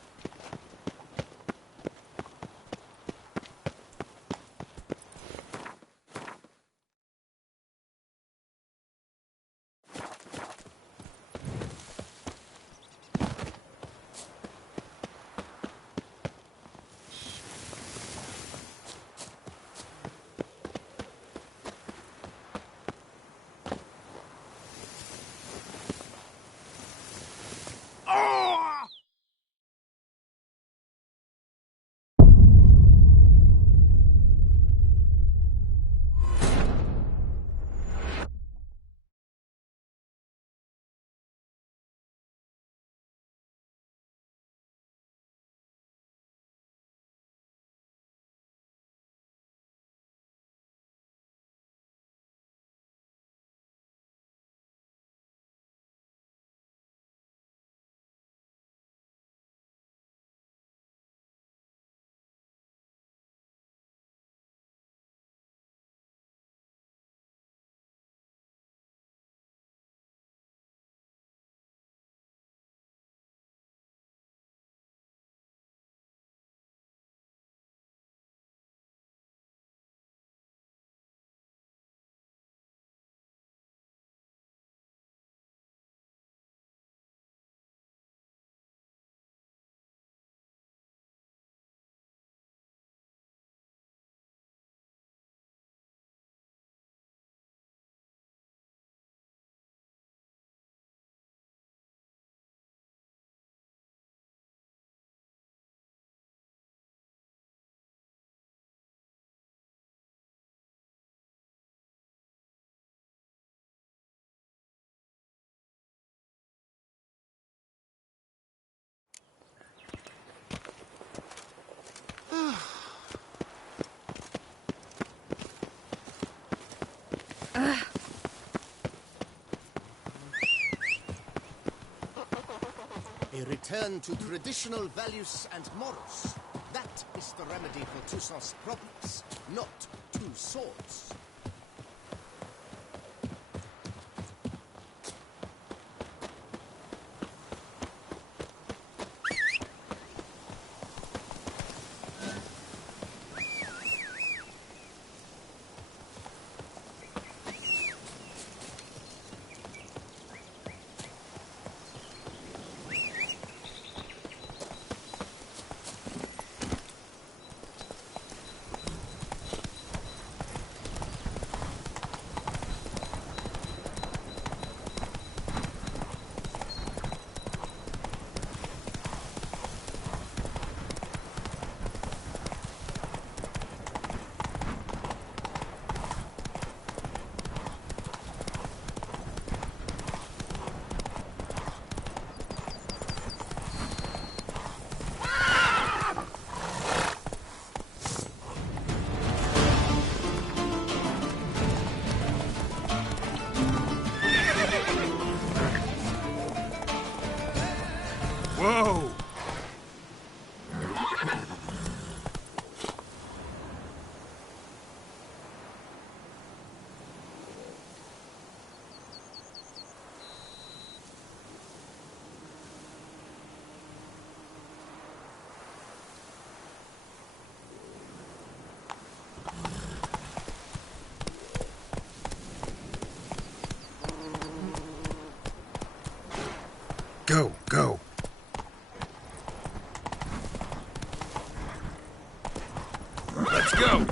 A return to traditional values and morals. That is the remedy for Toussaint's problems, not two swords. Whoa! Go, go. Let's go!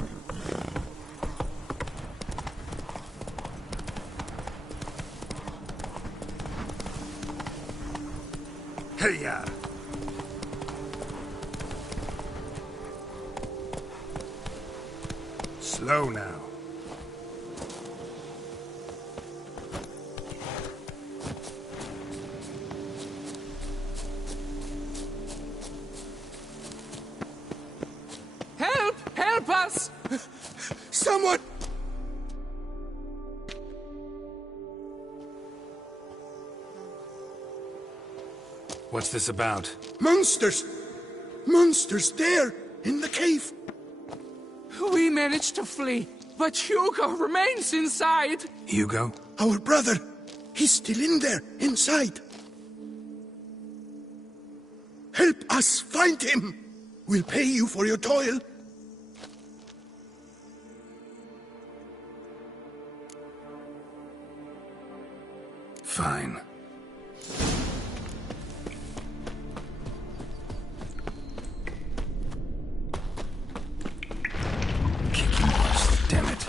Hey-ya! Slow now. Help! Help us! Someone! What's this about? Monsters! Monsters there, in the cave! We managed to flee, but Hugo remains inside! Hugo? Our brother! He's still in there, inside! Help us find him! We'll pay you for your toil. Fine. Kicking us, damn it.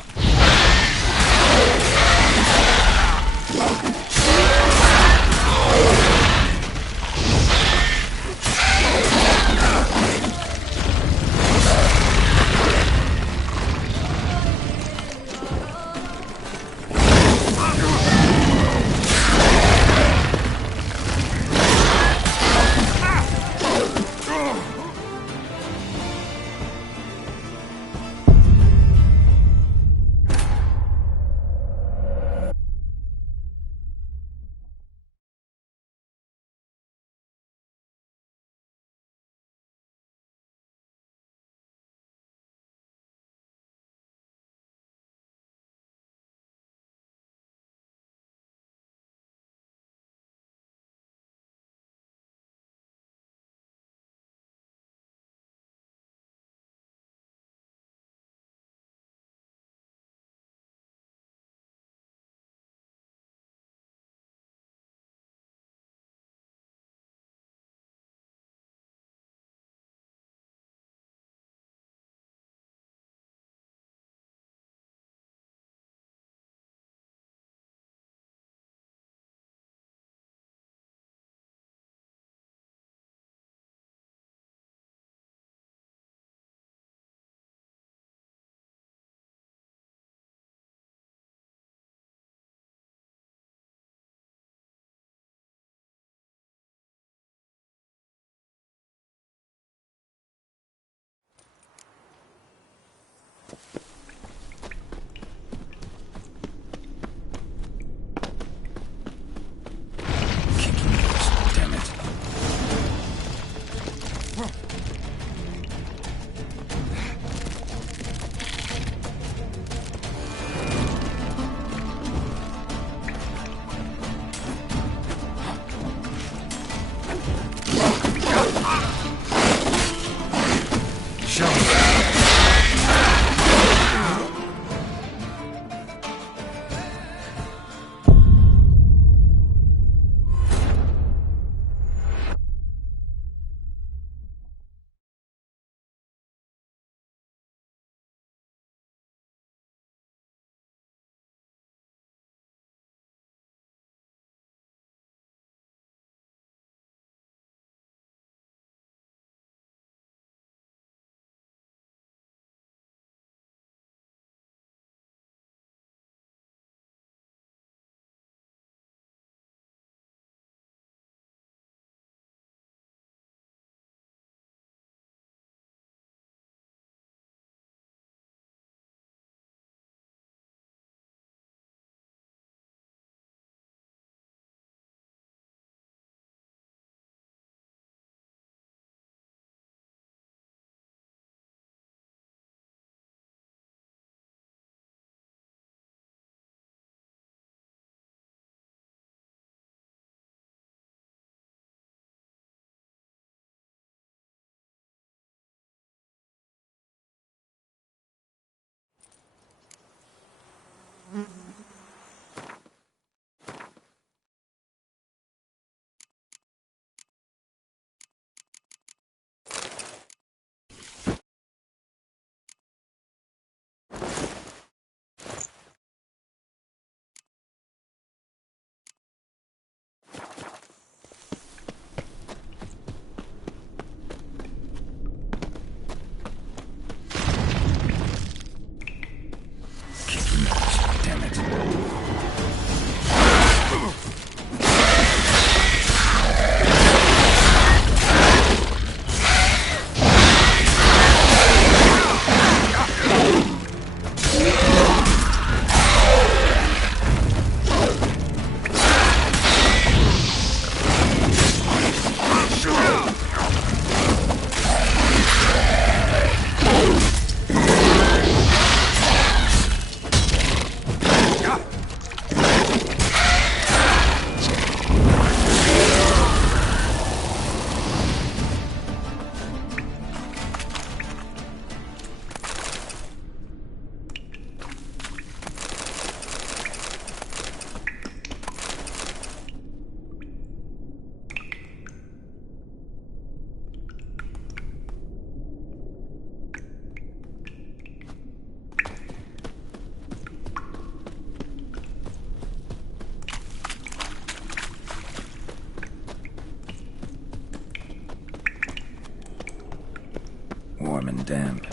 damp.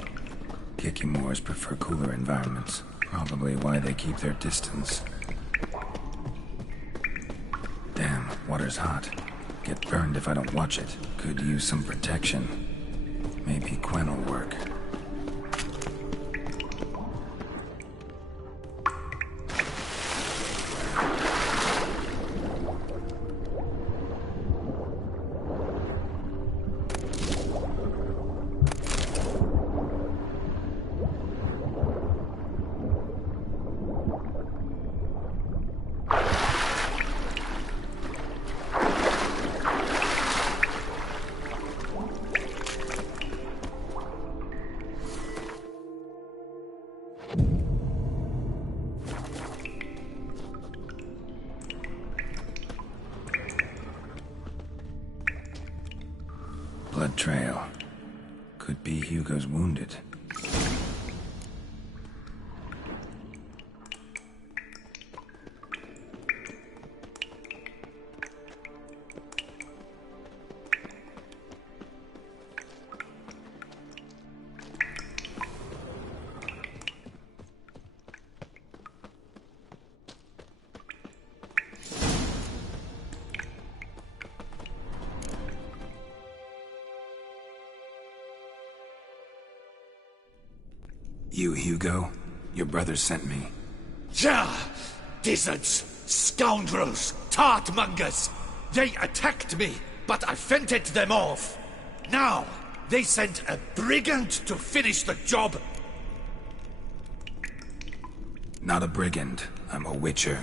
Kikimores prefer cooler environments. Probably why they keep their distance. Damn, water's hot. Get burned if I don't watch it. Could use some protection. Maybe Quen will work. Blood trail. Could be Hugo's wounded. You, Hugo? Your brother sent me. Ja! Dizzards! Scoundrels! Tartmongers! They attacked me, but I fended them off. Now, they sent a brigand to finish the job. Not a brigand. I'm a witcher.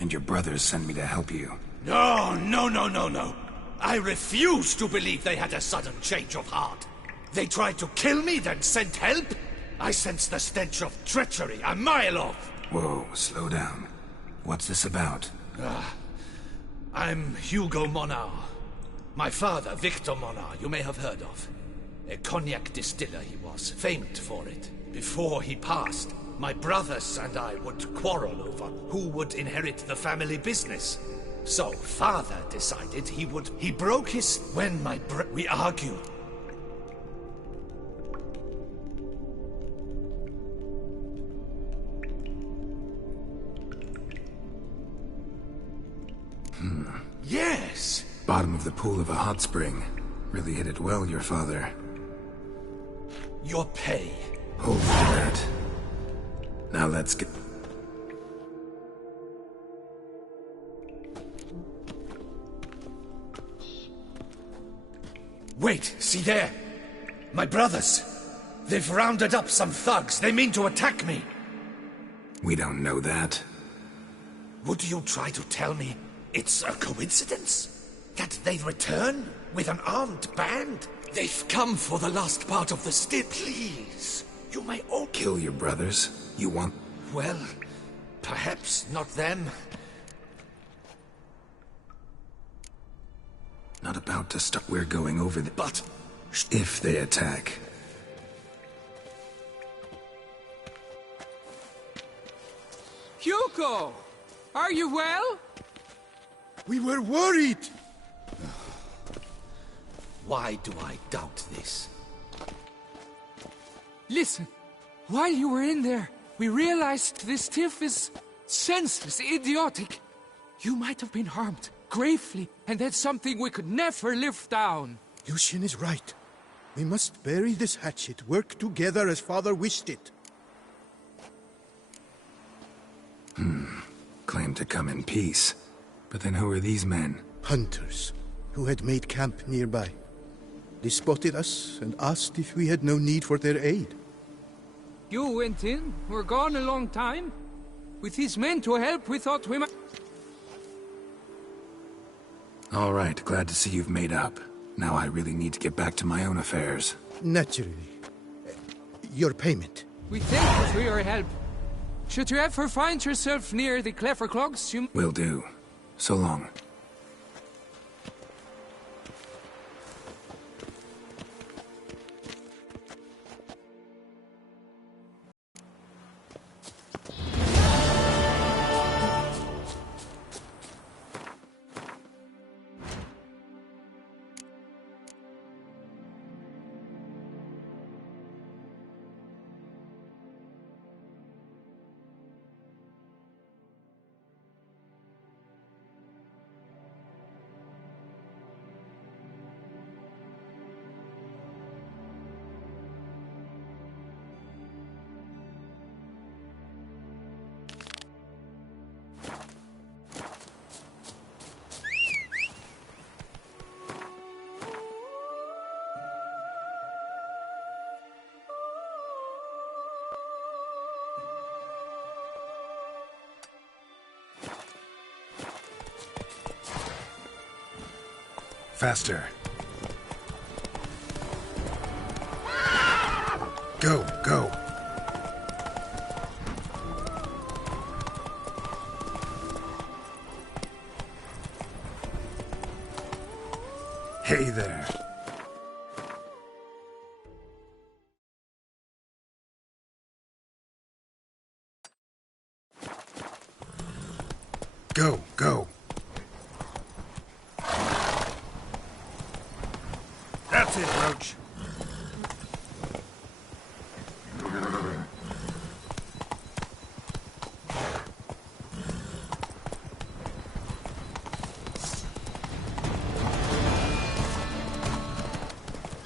And your brothers sent me to help you. No, no, no, no, no. I refuse to believe they had a sudden change of heart. They tried to kill me, then sent help? I sense the stench of treachery a mile off. Whoa, slow down. What's this about? I'm Hugo Monar. My father, Victor Monar, you may have heard of. A cognac distiller he was, famed for it. Before he passed, my brothers and I would quarrel over who would inherit the family business. So, father decided he broke his... When we argued. Yes! Bottom of the pool of a hot spring. Really hit it well, your father. Your pay. Hold me to that. Now let's get... Wait, see there? My brothers. They've rounded up some thugs. They mean to attack me. We don't know that. Would you try to tell me it's a coincidence? That they return with an armed band? They've come for the last part of the stip. Please, you may all... Kill your brothers? You want... Well, perhaps not them. Not about to start. We're going over the... But... If they attack. Hugo! Are you well? We were worried. Why do I doubt this? Listen, while you were in there, we realized this tiff is senseless, idiotic. You might have been harmed, gravely, and that's something we could never live down. Lucien is right. We must bury this hatchet, work together as father wished it. Claimed to come in peace. But then who are these men? Hunters, who had made camp nearby. They spotted us and asked if we had no need for their aid. You went in, were gone a long time. With these men to help, we thought we might... All right, glad to see you've made up. Now I really need to get back to my own affairs. Naturally. Your payment. We thank you for your help. Should you ever find yourself near the Clever Clogs, you... Will do. So long. Faster. Go, go. Hey there. Go, go. That's it, Roach.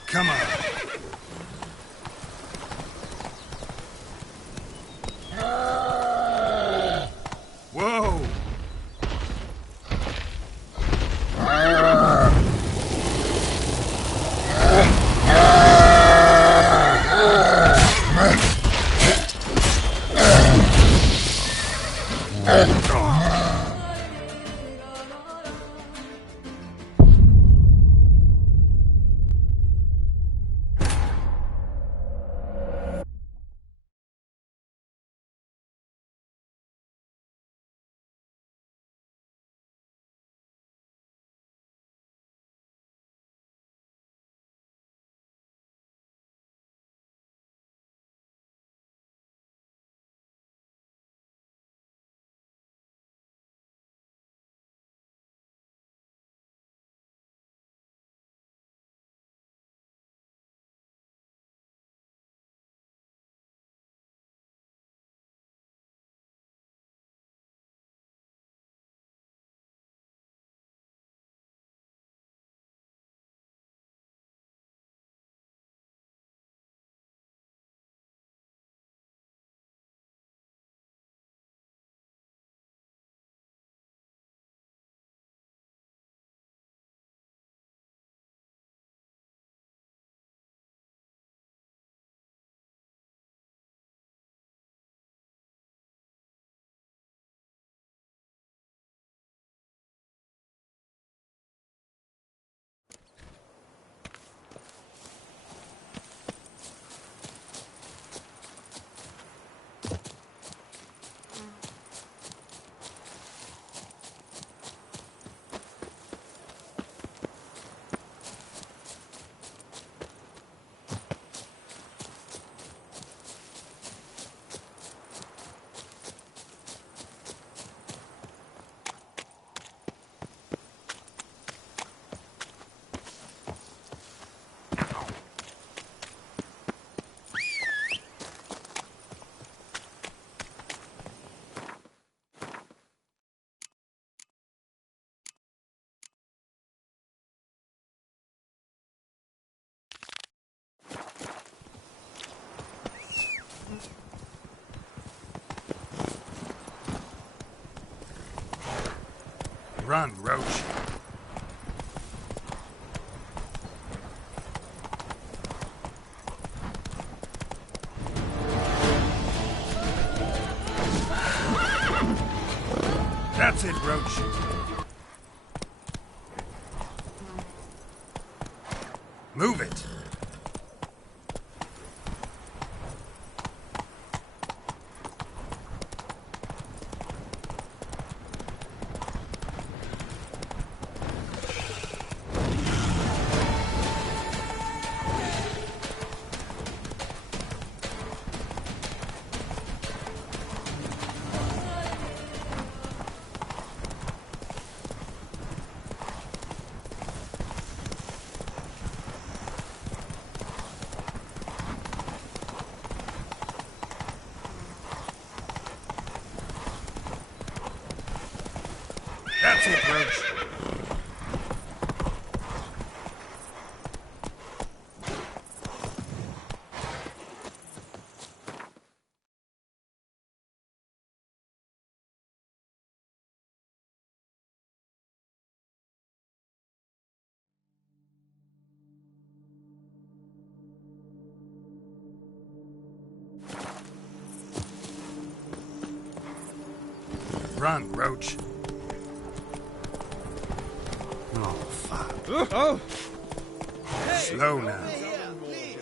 Come on. Whoa! Run, Roach. That's it, Roach. Move it. That's it, Roach. Run, Roach. Oh, Oh! Slow now. I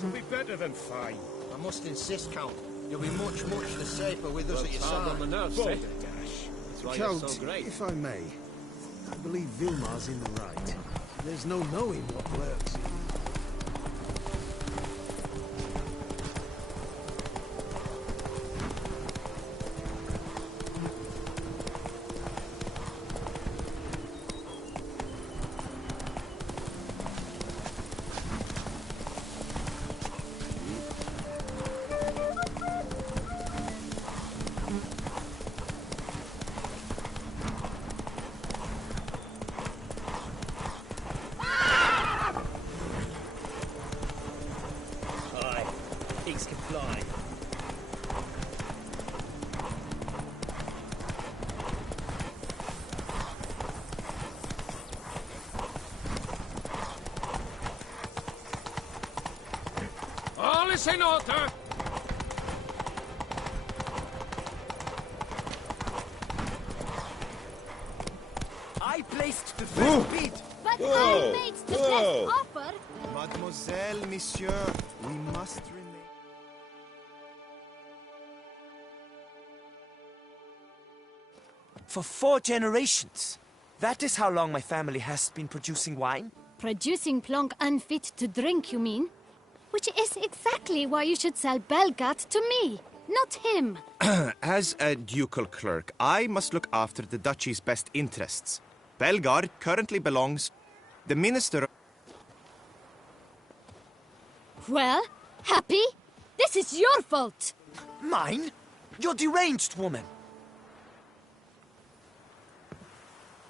shall be better than fine. I must insist, Count. You'll be much the safer with us at your side. On the nerves, eh? That's why Count, you're so great. if I may, I believe Vilmar's in the right. There's no knowing what lurks. Pigs can fly. All is in order! I placed the first bid. But I made the best offer. Mademoiselle, monsieur, we must remain. For 4 generations. That is how long my family has been producing wine. Producing plonk unfit to drink, you mean? Which is exactly why you should sell Belgat to me, not him. As a ducal clerk, I must look after the duchy's best interests. Belgard currently belongs... The minister... Well, happy? This is your fault. Mine? You're deranged, woman.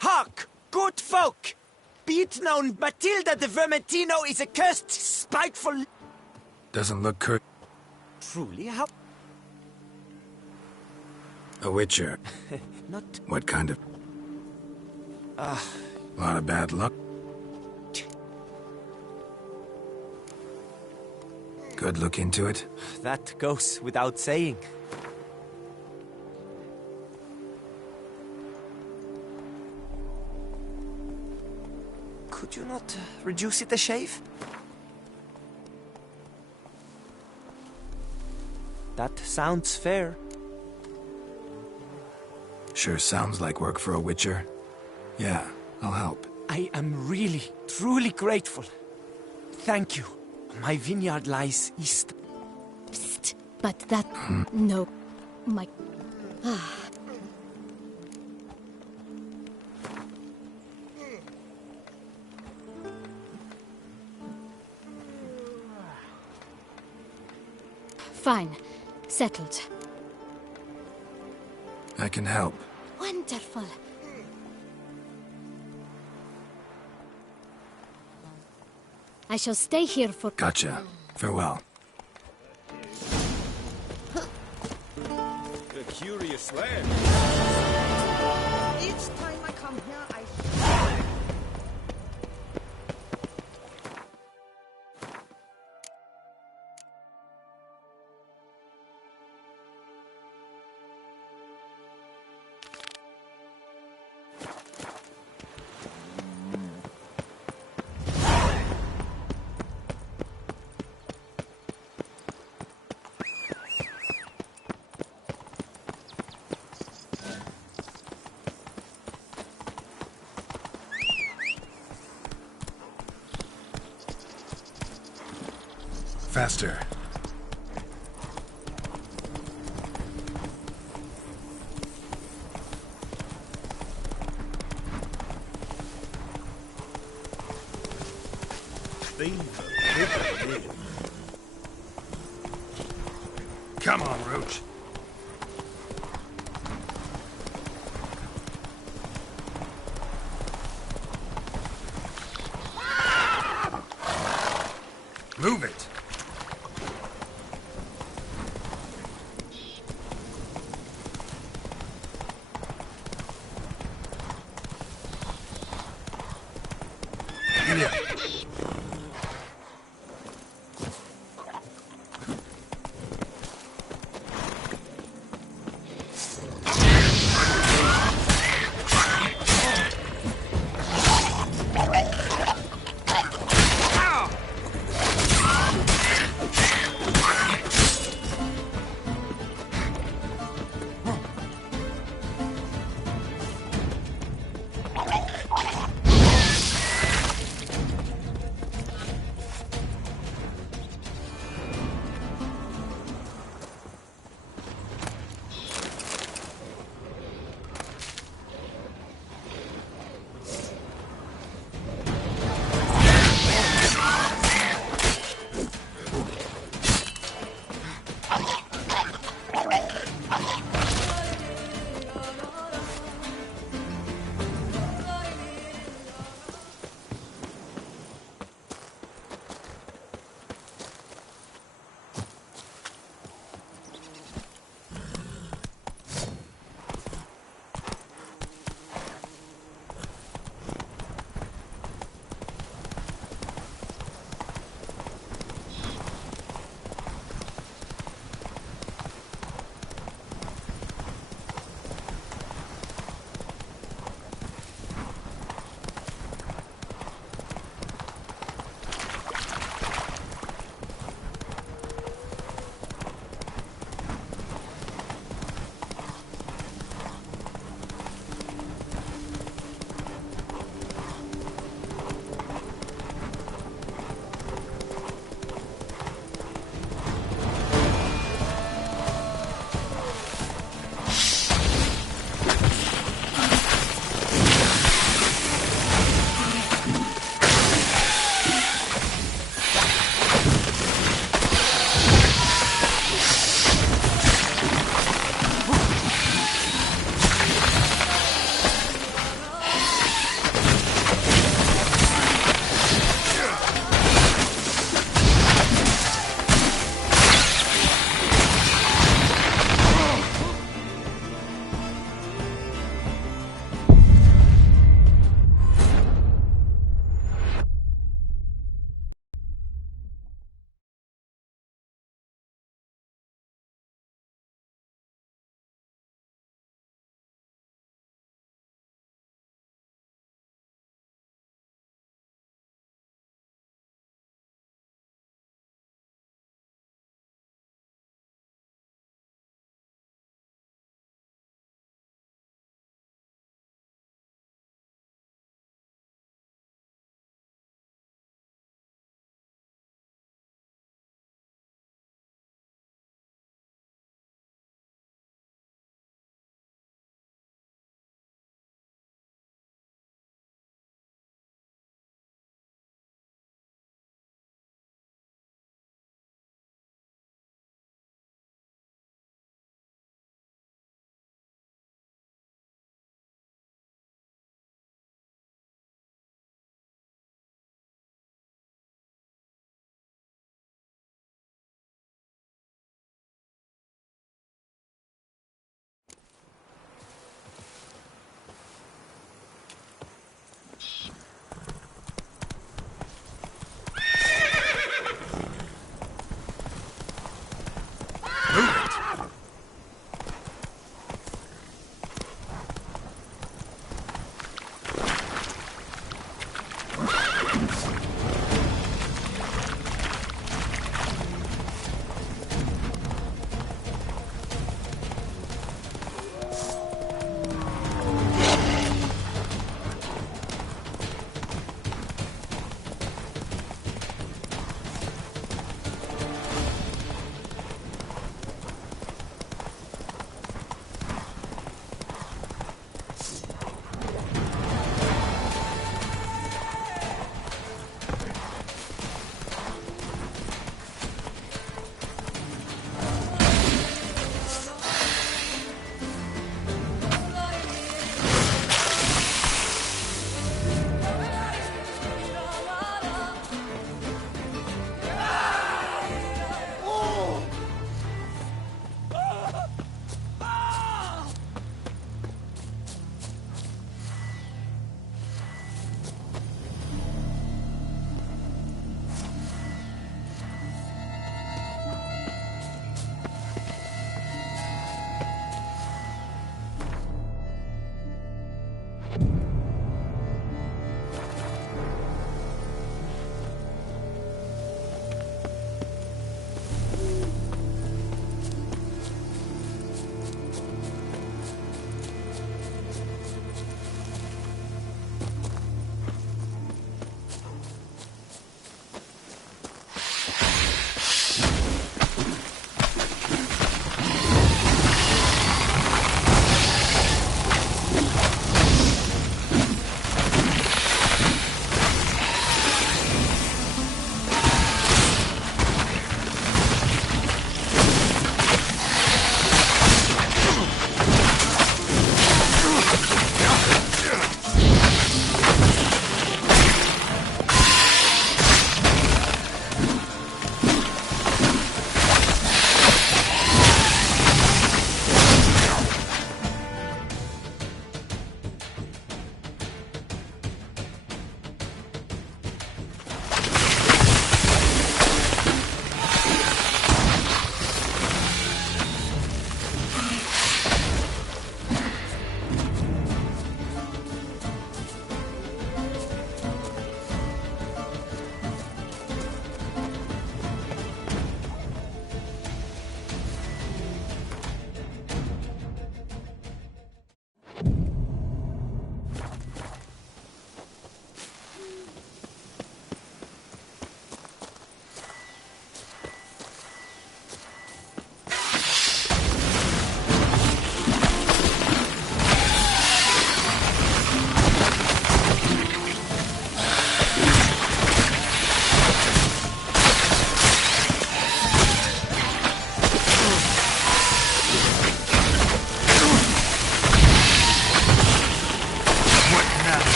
Hark, good folk! Be it known, Matilda de Vermentino is a cursed, spiteful... Doesn't look cur... Truly, how... A witcher. Not... What kind of... A lot of bad luck. Good look into it. That goes without saying. Could you not reduce it a shave? That sounds fair. Sure sounds like work for a witcher. Yeah, I'll help. I am really, truly grateful. Thank you. My vineyard lies east. Psst, but that... No. My... Fine. Settled. I can help. Wonderful. I shall stay here for... Gotcha. Farewell. A curious land. Each time I come here, I... Faster. Come on, Roach. Move it. Yeah.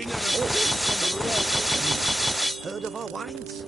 Springer and heard of our wines?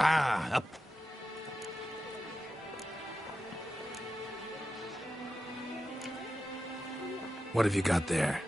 Ah, up. What have you got there?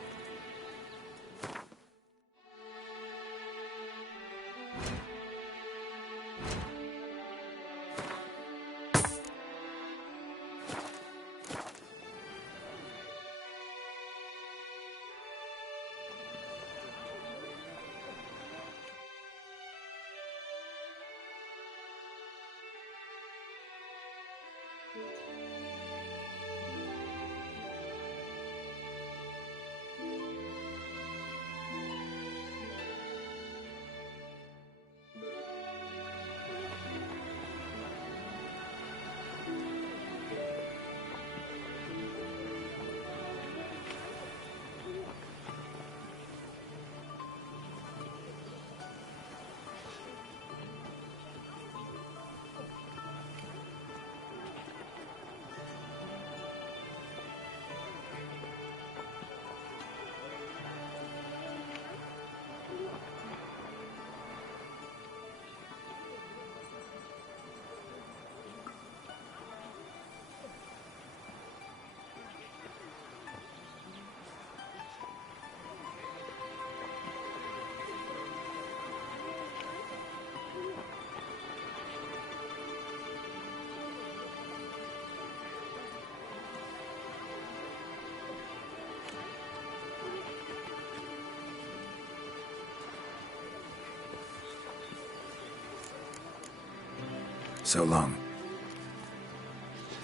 So long.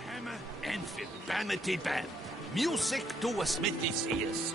Hammer and fit, bamity bam. Music to a smithy's ears.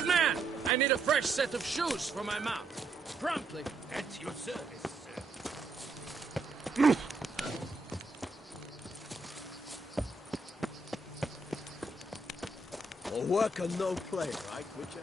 Good man! I need a fresh set of shoes for my mount. Promptly. At your service, sir. All work and no play, right, Witcher?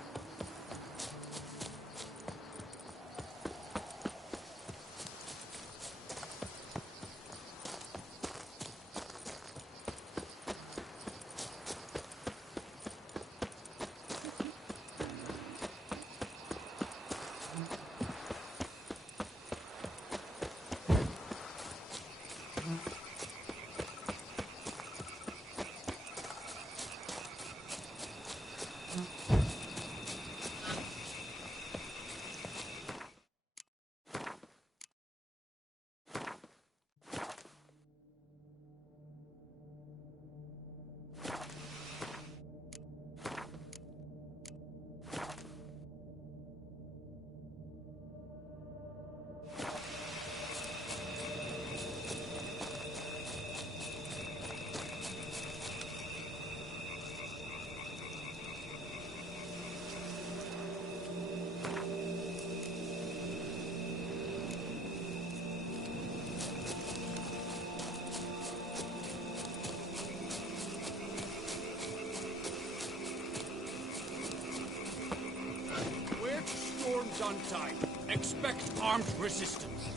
Untied. Expect armed resistance.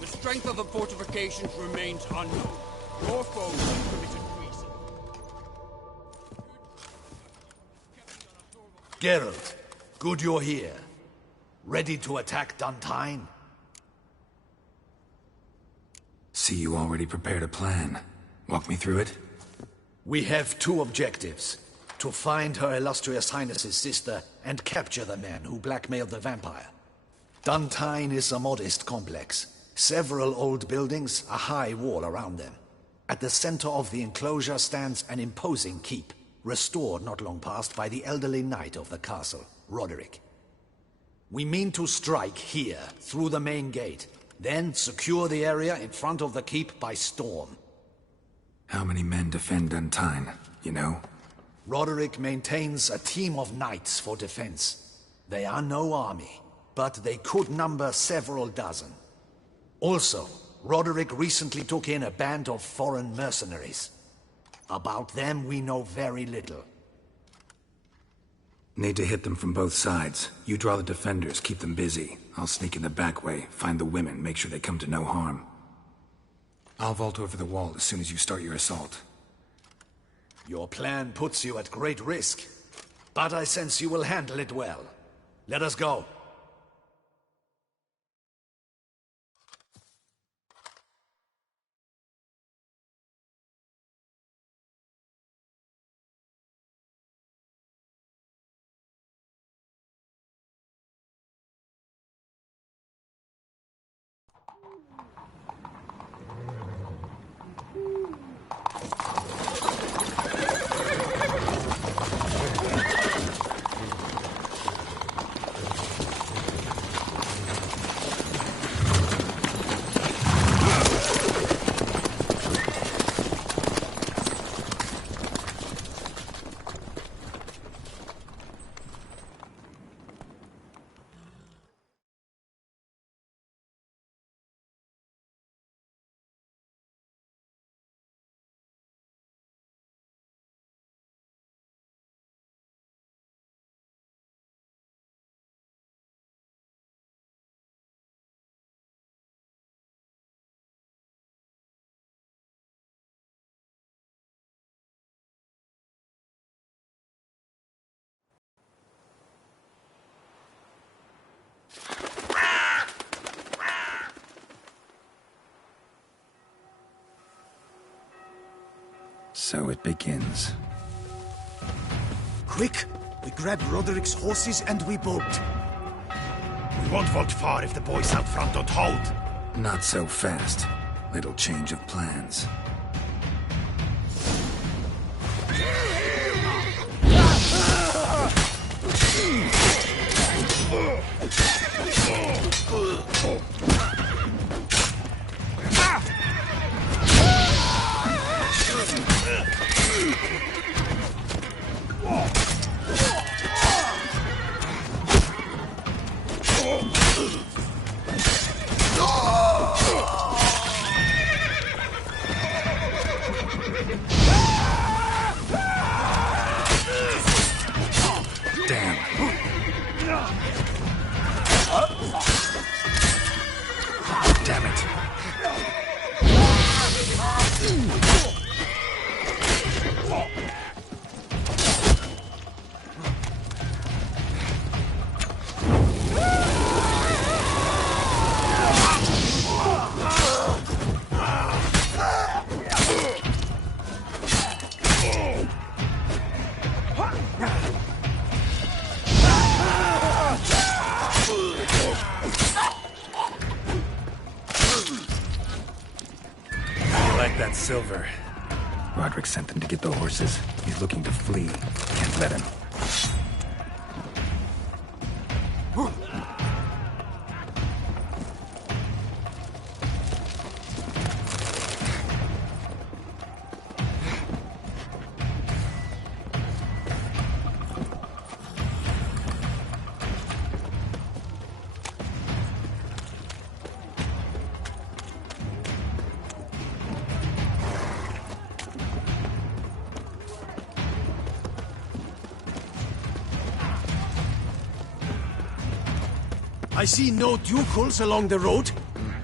The strength of the fortifications remains unknown. Your foes have committed treason. Geralt, good you're here. Ready to attack Duntine? See, you already prepared a plan. Walk me through it. We have two objectives. To find Her Illustrious Highness's sister and capture the man who blackmailed the vampire. Duntine is a modest complex. Several old buildings, a high wall around them. At the center of the enclosure stands an imposing keep, restored not long past by the elderly knight of the castle, Roderick. We mean to strike here, through the main gate, then secure the area in front of the keep by storm. How many men defend Duntine, you know? Roderick maintains a team of knights for defense. They are no army, but they could number several dozen. Also, Roderick recently took in a band of foreign mercenaries. About them we know very little. Need to hit them from both sides. You draw the defenders, keep them busy. I'll sneak in the back way, find the women, make sure they come to no harm. I'll vault over the wall as soon as you start your assault. Your plan puts you at great risk, but I sense you will handle it well. Let us go. So it begins. Quick! We grab Roderick's horses and we bolt. We won't vault far if the boys out front don't hold. Not so fast. Little change of plans. damn it. Silver. Roderick sent them to get the horses. He's looking to flee. Can't let him. I see no ducals along the road.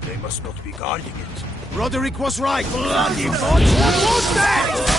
They must not be guarding it. Roderick was right. Bloody bots! What was that?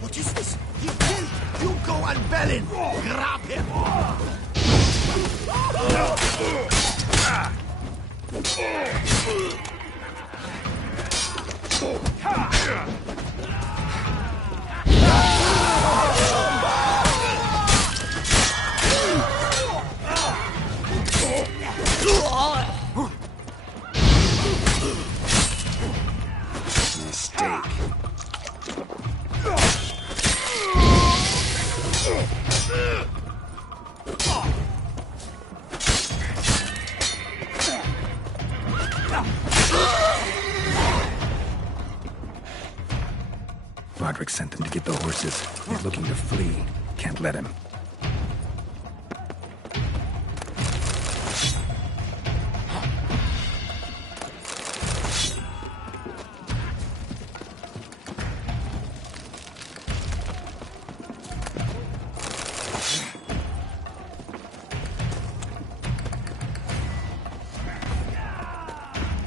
What is this? He killed Hugo and Bellin! Grab him! Mistake. Roderick sent them to get the horses. They're looking to flee. Can't let him.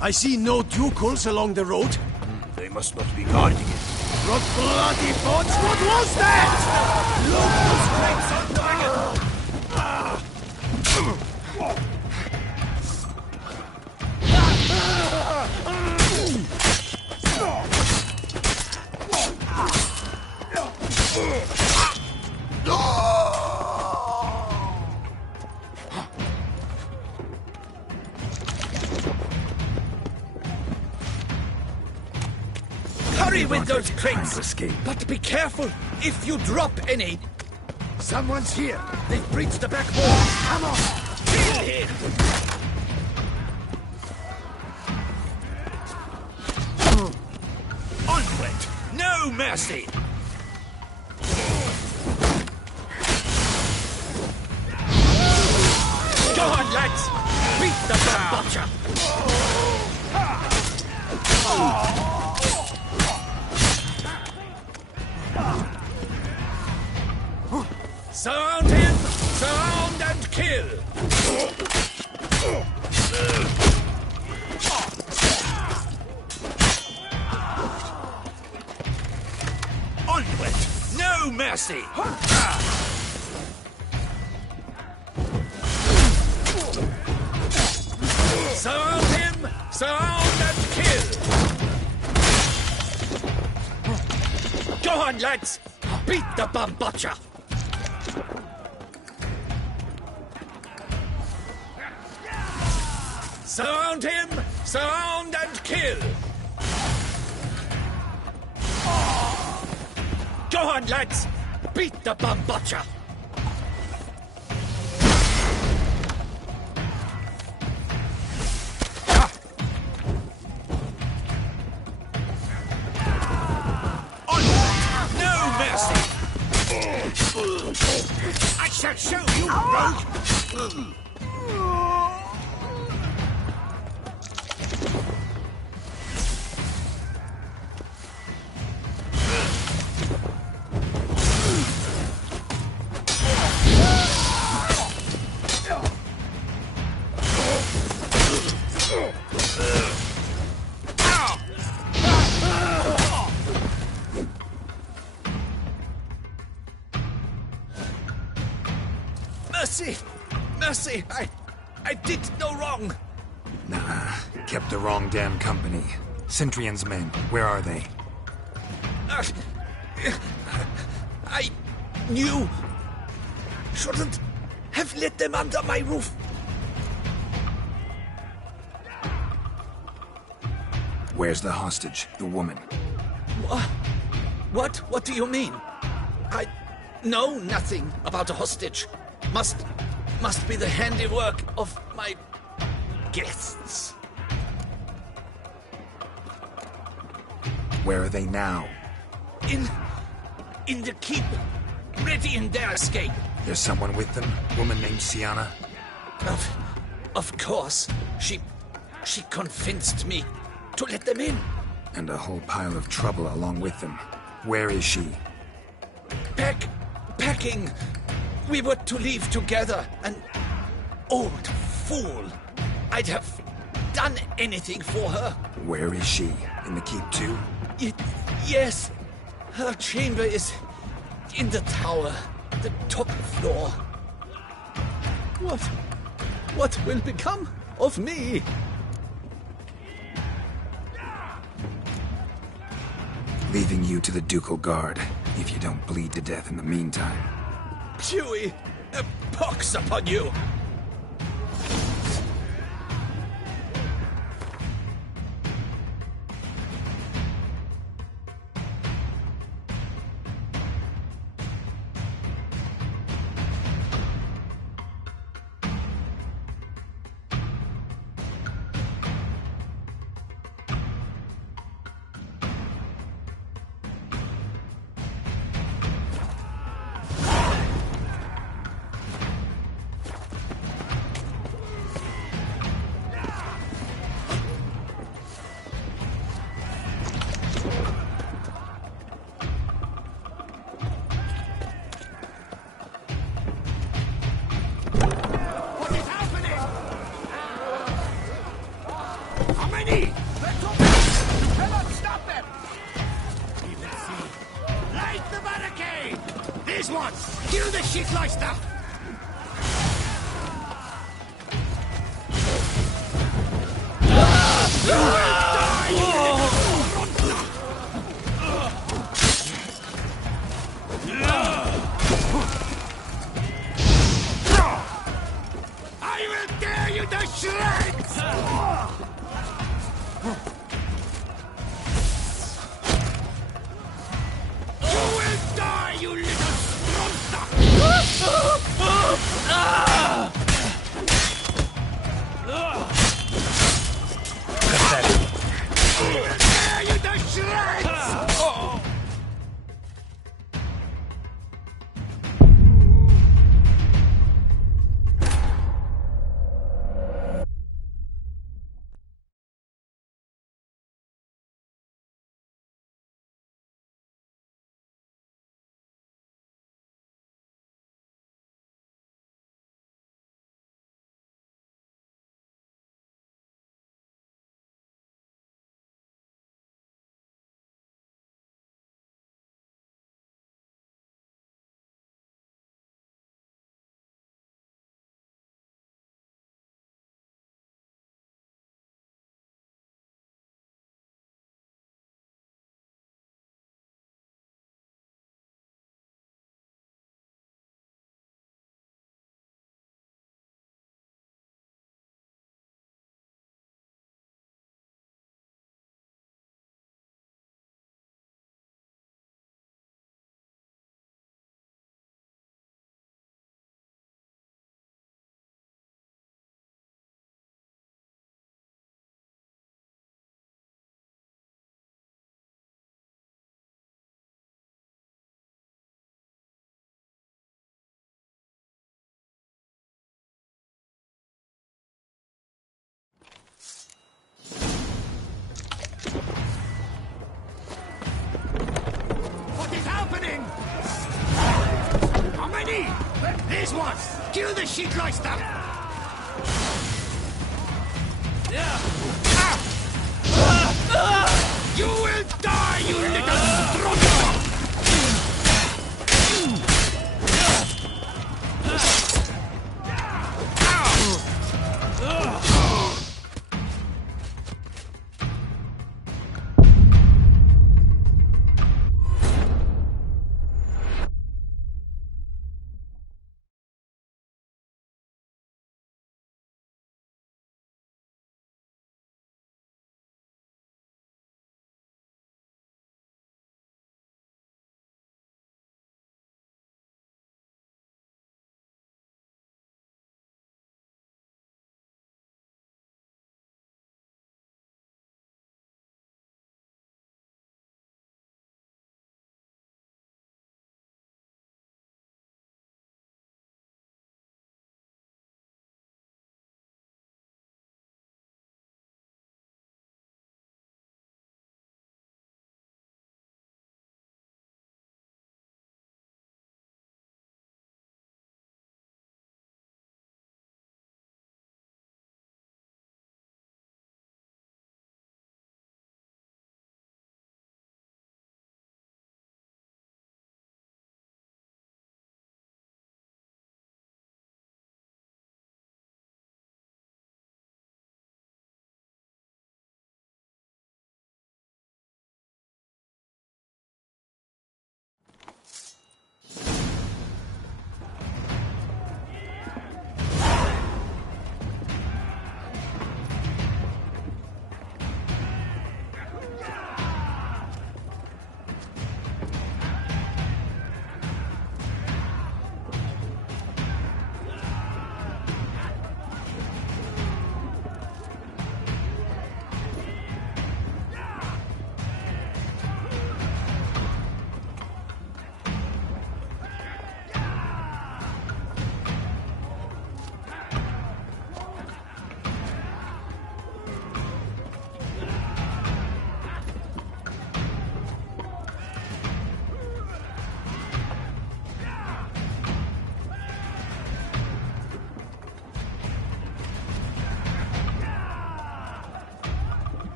I see no ducals along the road. They must not be guarding it. What bloody bots? What was that? Look, those grapes are Hurry with those Trying crates! to escape. But be careful if you drop any! Someone's here! They've breached the back wall! Come on! Kill him! Onward! No mercy! Go on, lads! Beat the butcher! Surround him! Surround and kill! Onward! No mercy! Surround him! Surround and kill! Go on, lads! Beat the bum butcher! Surround him! Surround and kill! Go on, lads! Beat the bum butcher! Onward! No mercy! I shall show you, rogue! Mercy! Mercy! I did no wrong! Nah, kept the wrong damn company. Centrion's men, where are they? I knew... shouldn't have let them under my roof. Where's the hostage, the woman? What? What do you mean? I know nothing about a hostage. Must be the handiwork of my guests. Where are they now? In the keep, ready in their escape. There's someone with them? Woman named Sienna? Of course. She convinced me to let them in. And a whole pile of trouble along with them. Where is she? Packing. We were to leave together, and... old fool. I'd have done anything for her. Where is she? In the keep too? Yes. Her chamber is in the tower, the top floor. What will become of me? Leaving you to the ducal guard, if you don't bleed to death in the meantime. Chewie, a pox upon you! Kill the shitleister! I will tear you to shreds! This one! Kill the shitleister! You will die, you little strongman!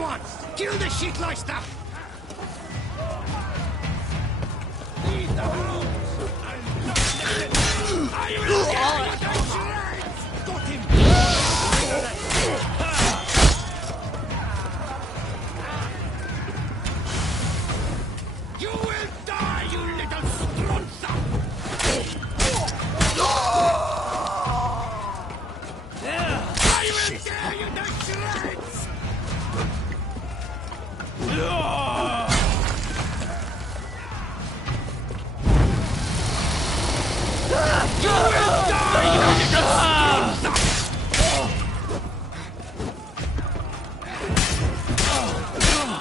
one! Kill the shitleister! Lead the hounds! I will tear you to shreds! Got him! You will die, you little stronza! I will tear you to shreds! You will die, you little stronza!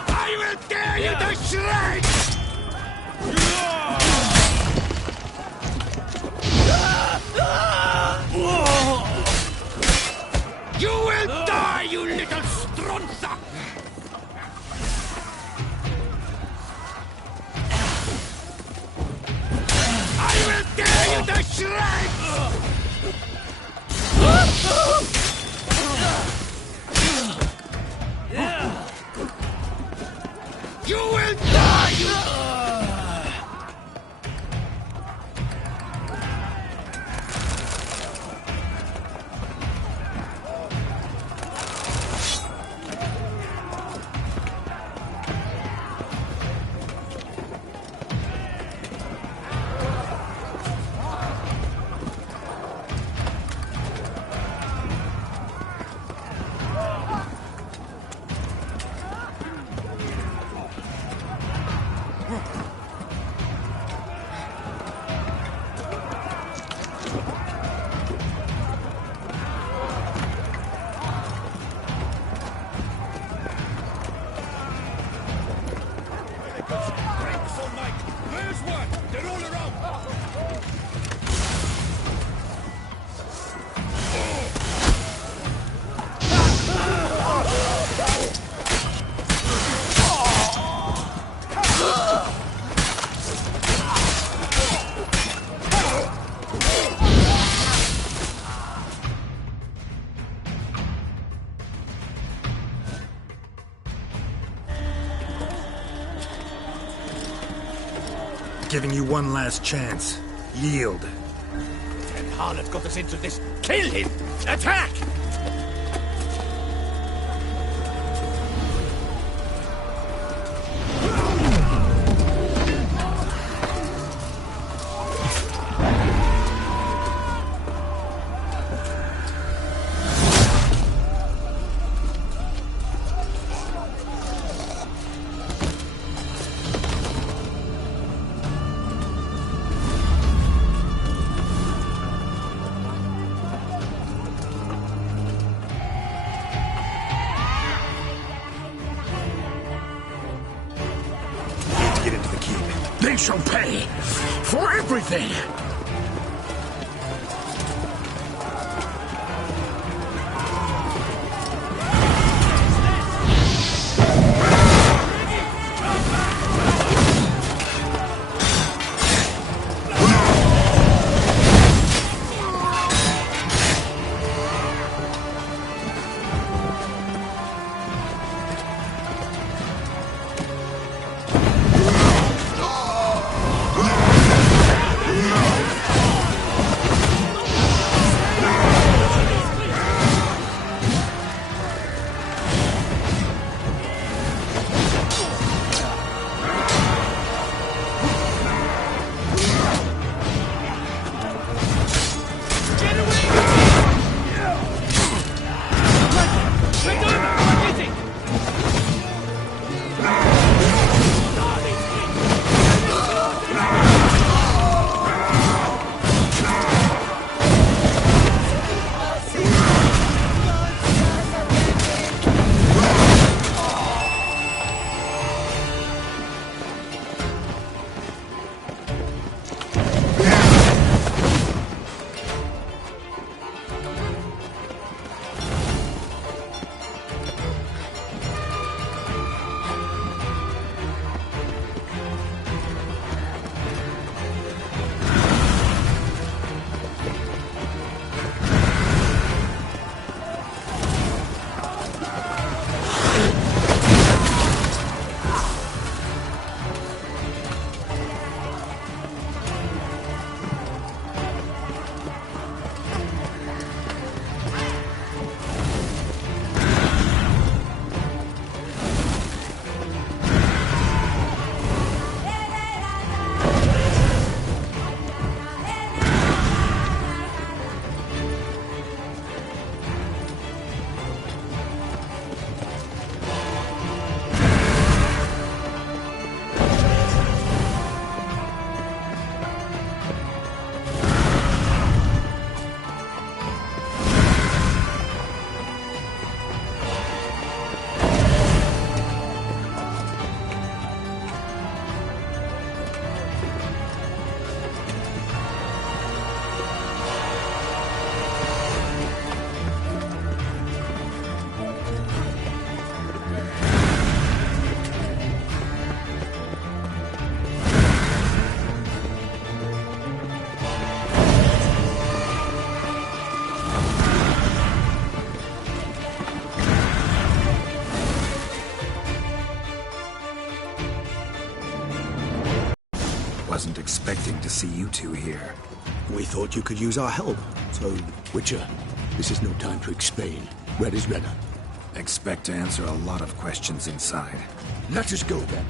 I will tear you to shreds! You will die, you little stronza! I will tear you to shreds! You giving you one last chance. Yield. And Harlot got us into this. Kill him! Attack! They shall pay for everything! Wasn't expecting to see you two here. We thought you could use our help, so... Witcher, this is no time to explain. Red is redder. Expect to answer a lot of questions inside. Let us go, then.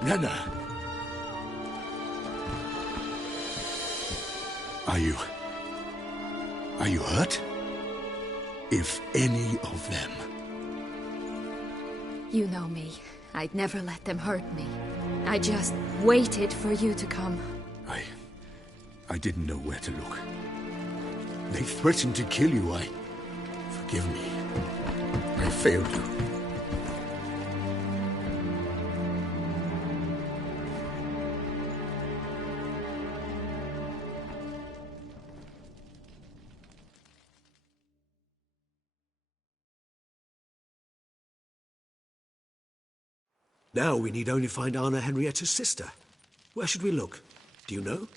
Nana. Are you hurt? If any of them. You know me. I'd never let them hurt me. I just waited for you to come. I didn't know where to look. They threatened to kill you. Forgive me. I failed you. Now we need only find Anna Henrietta's sister. Where should we look? Do you know?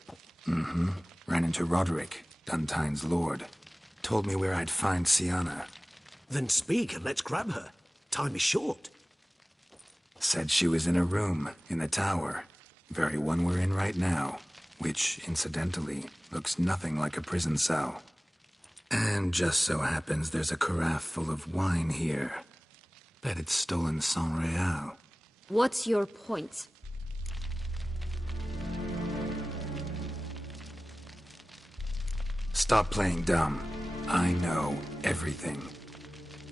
Mm-hmm. Ran into Roderick, Duntine's lord. Told me where I'd find Sienna. Then speak and let's grab her. Time is short. Said she was in a room in the tower. Very one we're in right now. Which, incidentally, looks nothing like a prison cell. And just so happens there's a carafe full of wine here. Bet it's stolen sans real. What's your point? Stop playing dumb. I know everything.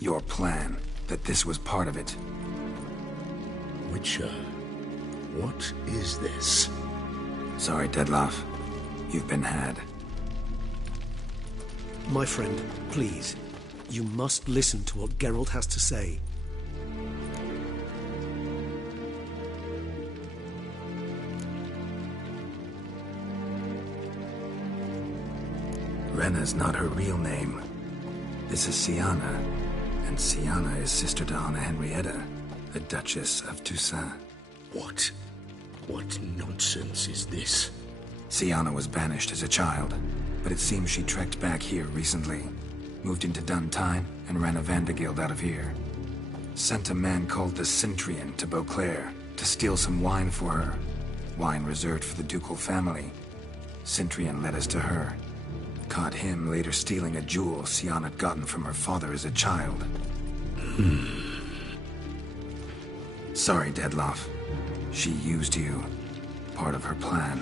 Your plan, that this was part of it. Witcher, what is this? Sorry, Dettlaff. You've been had. My friend, please. You must listen to what Geralt has to say. Renna's not her real name. This is Sienna, and Sienna is sister to Anna Henrietta, the Duchess of Toussaint. What? What nonsense is this? Sienna was banished as a child, but it seems she trekked back here recently. Moved into Duntine and ran a Vandergild out of here. Sent a man called the Centrian to Beauclair to steal some wine for her. Wine reserved for the ducal family. Centrian led us to her. Caught him later stealing a jewel Sienna had gotten from her father as a child. Sorry, Dettlaff. She used you. Part of her plan.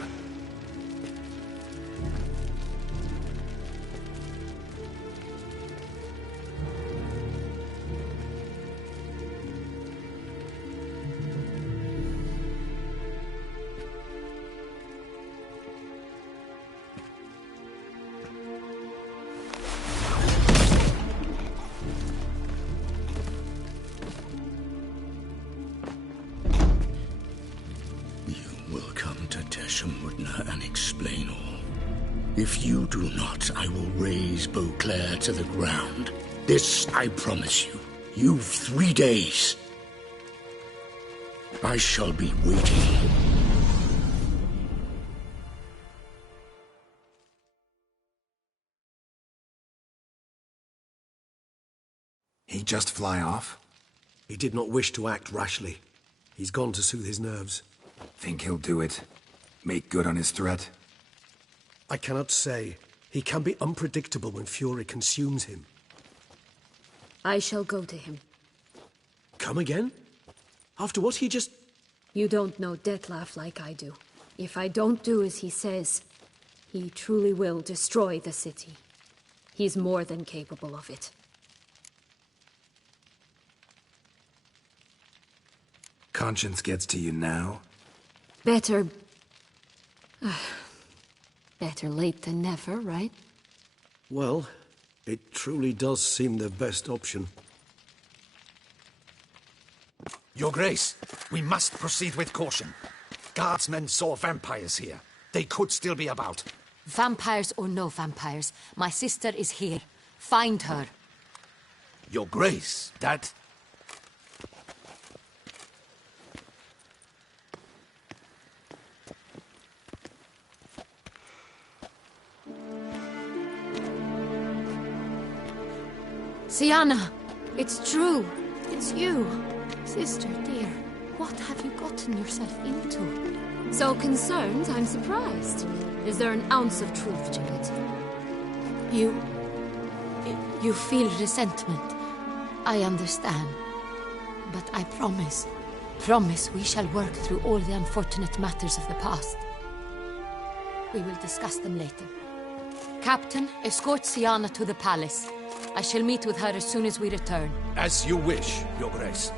And explain all. If you do not, I will raze Beauclair to the ground. This I promise you. You've 3 days. I shall be waiting. He just fly off? He did not wish to act rashly. He's gone to soothe his nerves. Think he'll do it? Make good on his threat? I cannot say. He can be unpredictable when fury consumes him. I shall go to him. Come again? After what he just... You don't know Dettlaff like I do. If I don't do as he says, he truly will destroy the city. He's more than capable of it. Conscience gets to you now? Better late than never, right? Well, it truly does seem the best option. Your Grace, we must proceed with caution. Guardsmen saw vampires here. They could still be about. Vampires or no vampires, my sister is here. Find her. Your Grace, that... Sienna, it's true. It's you. Sister, dear, what have you gotten yourself into? So concerned, I'm surprised. Is there an ounce of truth to it? You feel resentment. I understand. But I promise we shall work through all the unfortunate matters of the past. We will discuss them later. Captain, escort Sienna to the palace. I shall meet with her as soon as we return. As you wish, Your Grace.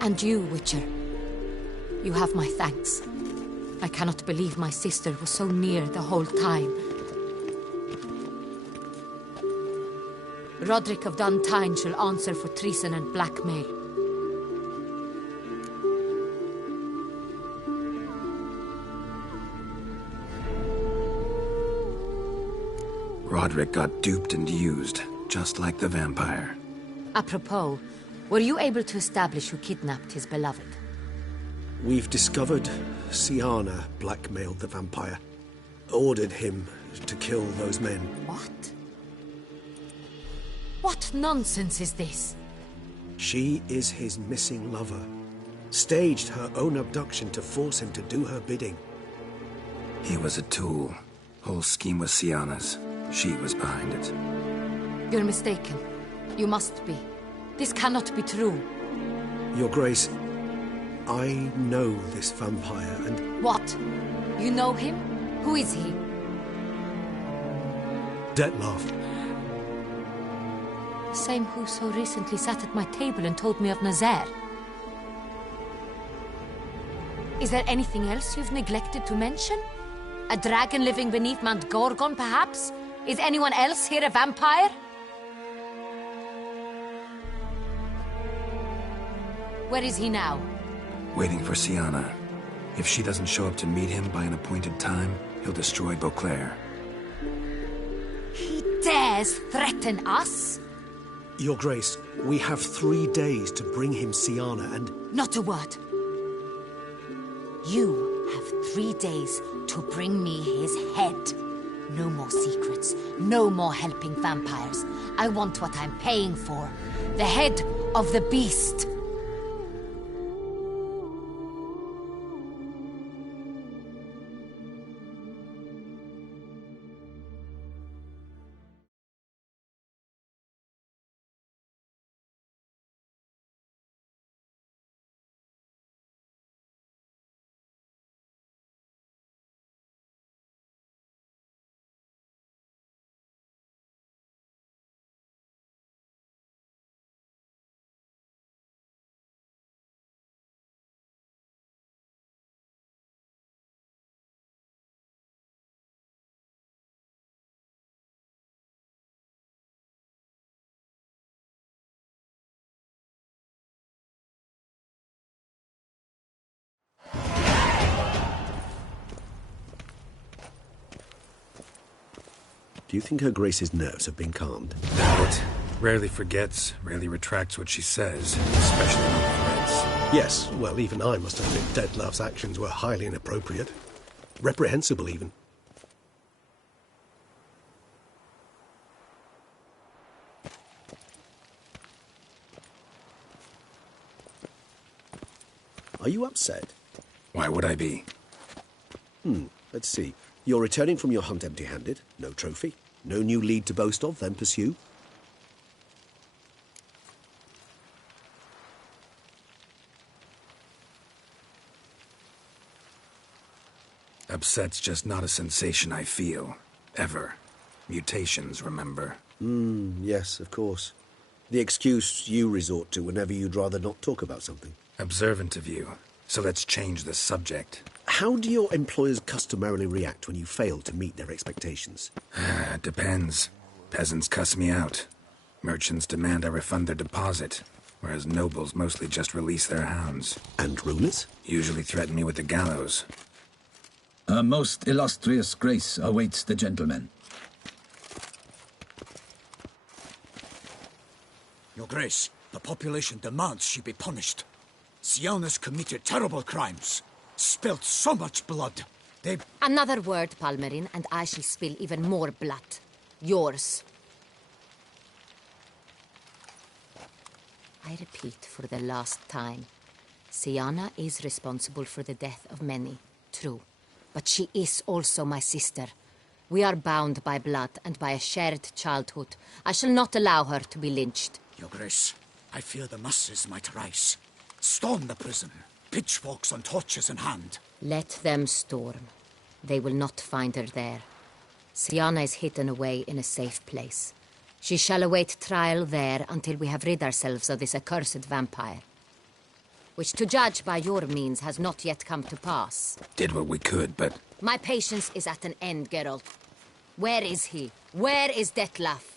And you, Witcher. You have my thanks. I cannot believe my sister was so near the whole time. Roderick of Duntine shall answer for treason and blackmail. Roderick got duped and used. just like the vampire. Apropos, were you able to establish who kidnapped his beloved? We've discovered Siana blackmailed the vampire. Ordered him to kill those men. What? What nonsense is this? She is his missing lover. Staged her own abduction to force him to do her bidding. He was a tool. Whole scheme was Siana's. She was behind it. You're mistaken. You must be. This cannot be true. Your Grace, I know this vampire and... What? You know him? Who is he? Dettlaff. The same who so recently sat at my table and told me of Nazaire. Is there anything else you've neglected to mention? A dragon living beneath Mount Gorgon, perhaps? Is anyone else here a vampire? Where is he now? Waiting for Siana. If she doesn't show up to meet him by an appointed time, he'll destroy Beauclair. He dares threaten us? Your Grace, we have 3 days to bring him Siana and... Not a word. You have 3 days to bring me his head. No more secrets. No more helping vampires. I want what I'm paying for. The head of the beast. Do you think Her Grace's nerves have been calmed? Doubt it. Rarely forgets, rarely retracts what she says, especially with threats. Yes, well, even I must admit Dettlaff's actions were highly inappropriate. Reprehensible, even. Are you upset? Why would I be? Let's see. You're returning from your hunt empty-handed. No trophy. No new lead to boast of, then pursue. Upset's just not a sensation I feel. Ever. Mutations, remember? Yes, of course. The excuse you resort to whenever you'd rather not talk about something. Observant of you. So let's change the subject. How do your employers customarily react when you fail to meet their expectations? Depends. Peasants cuss me out. Merchants demand I refund their deposit, whereas nobles mostly just release their hounds. And rulers? Usually threaten me with the gallows. A most illustrious grace awaits the gentleman. Your Grace, the population demands she be punished. Siana's committed terrible crimes. Spilt so much blood. They... Another word, Palmerin, and I shall spill even more blood. Yours. I repeat for the last time. Siana is responsible for the death of many, true. But she is also my sister. We are bound by blood and by a shared childhood. I shall not allow her to be lynched. Your Grace, I fear the masses might rise. Storm the prison, pitchforks and torches in hand. Let them storm. They will not find her there. Siana is hidden away in a safe place. She shall await trial there until we have rid ourselves of this accursed vampire. Which, to judge by your means, has not yet come to pass. Did what we could, but... My patience is at an end, Geralt. Where is he? Where is Dettlaff?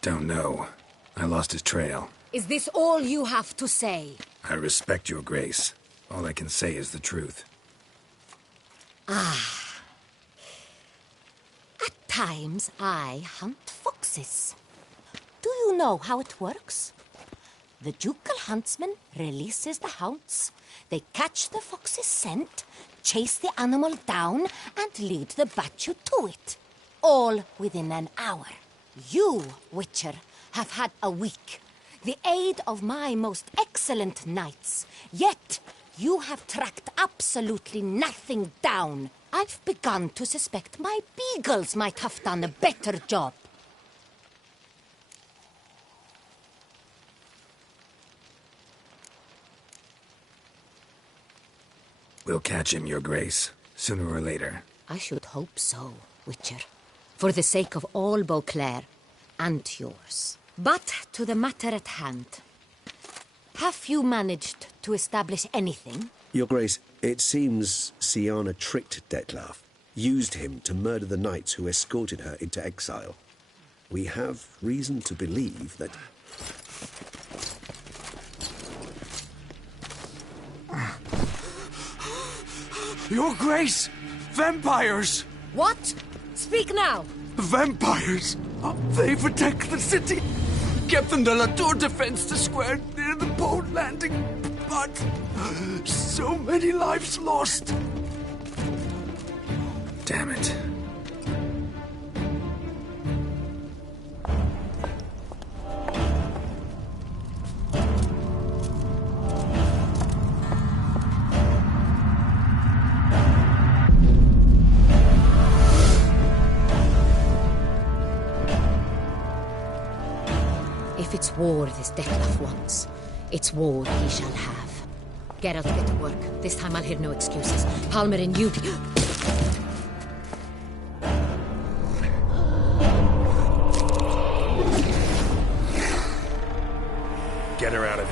Don't know. I lost his trail. Is this all you have to say? I respect your grace. All I can say is the truth. Ah. At Sometimes I hunt foxes. Do you know how it works? The ducal huntsman releases the hounds. They catch the fox's scent, chase the animal down, and lead the battue to it. All within an hour. You, Witcher, have had a week. The aid of my most excellent knights. Yet, you have tracked absolutely nothing down. I've begun to suspect my beagles might have done a better job. We'll catch him, Your Grace, sooner or later. I should hope so, Witcher. For the sake of all Beauclair and yours. But to the matter at hand. Have you managed to establish anything? Your Grace, it seems Siana tricked Detlef, used him to murder the knights who escorted her into exile. We have reason to believe that... Your Grace! Vampires! What? Speak now! Vampires! They protect the city! Captain de la Tour defends the square near the boat landing, but so many lives lost! Damn it. If it's war this Detlef wants, it's war he shall have. Geralt, get to work. This time I'll hear no excuses. Palmer and you... Get her out of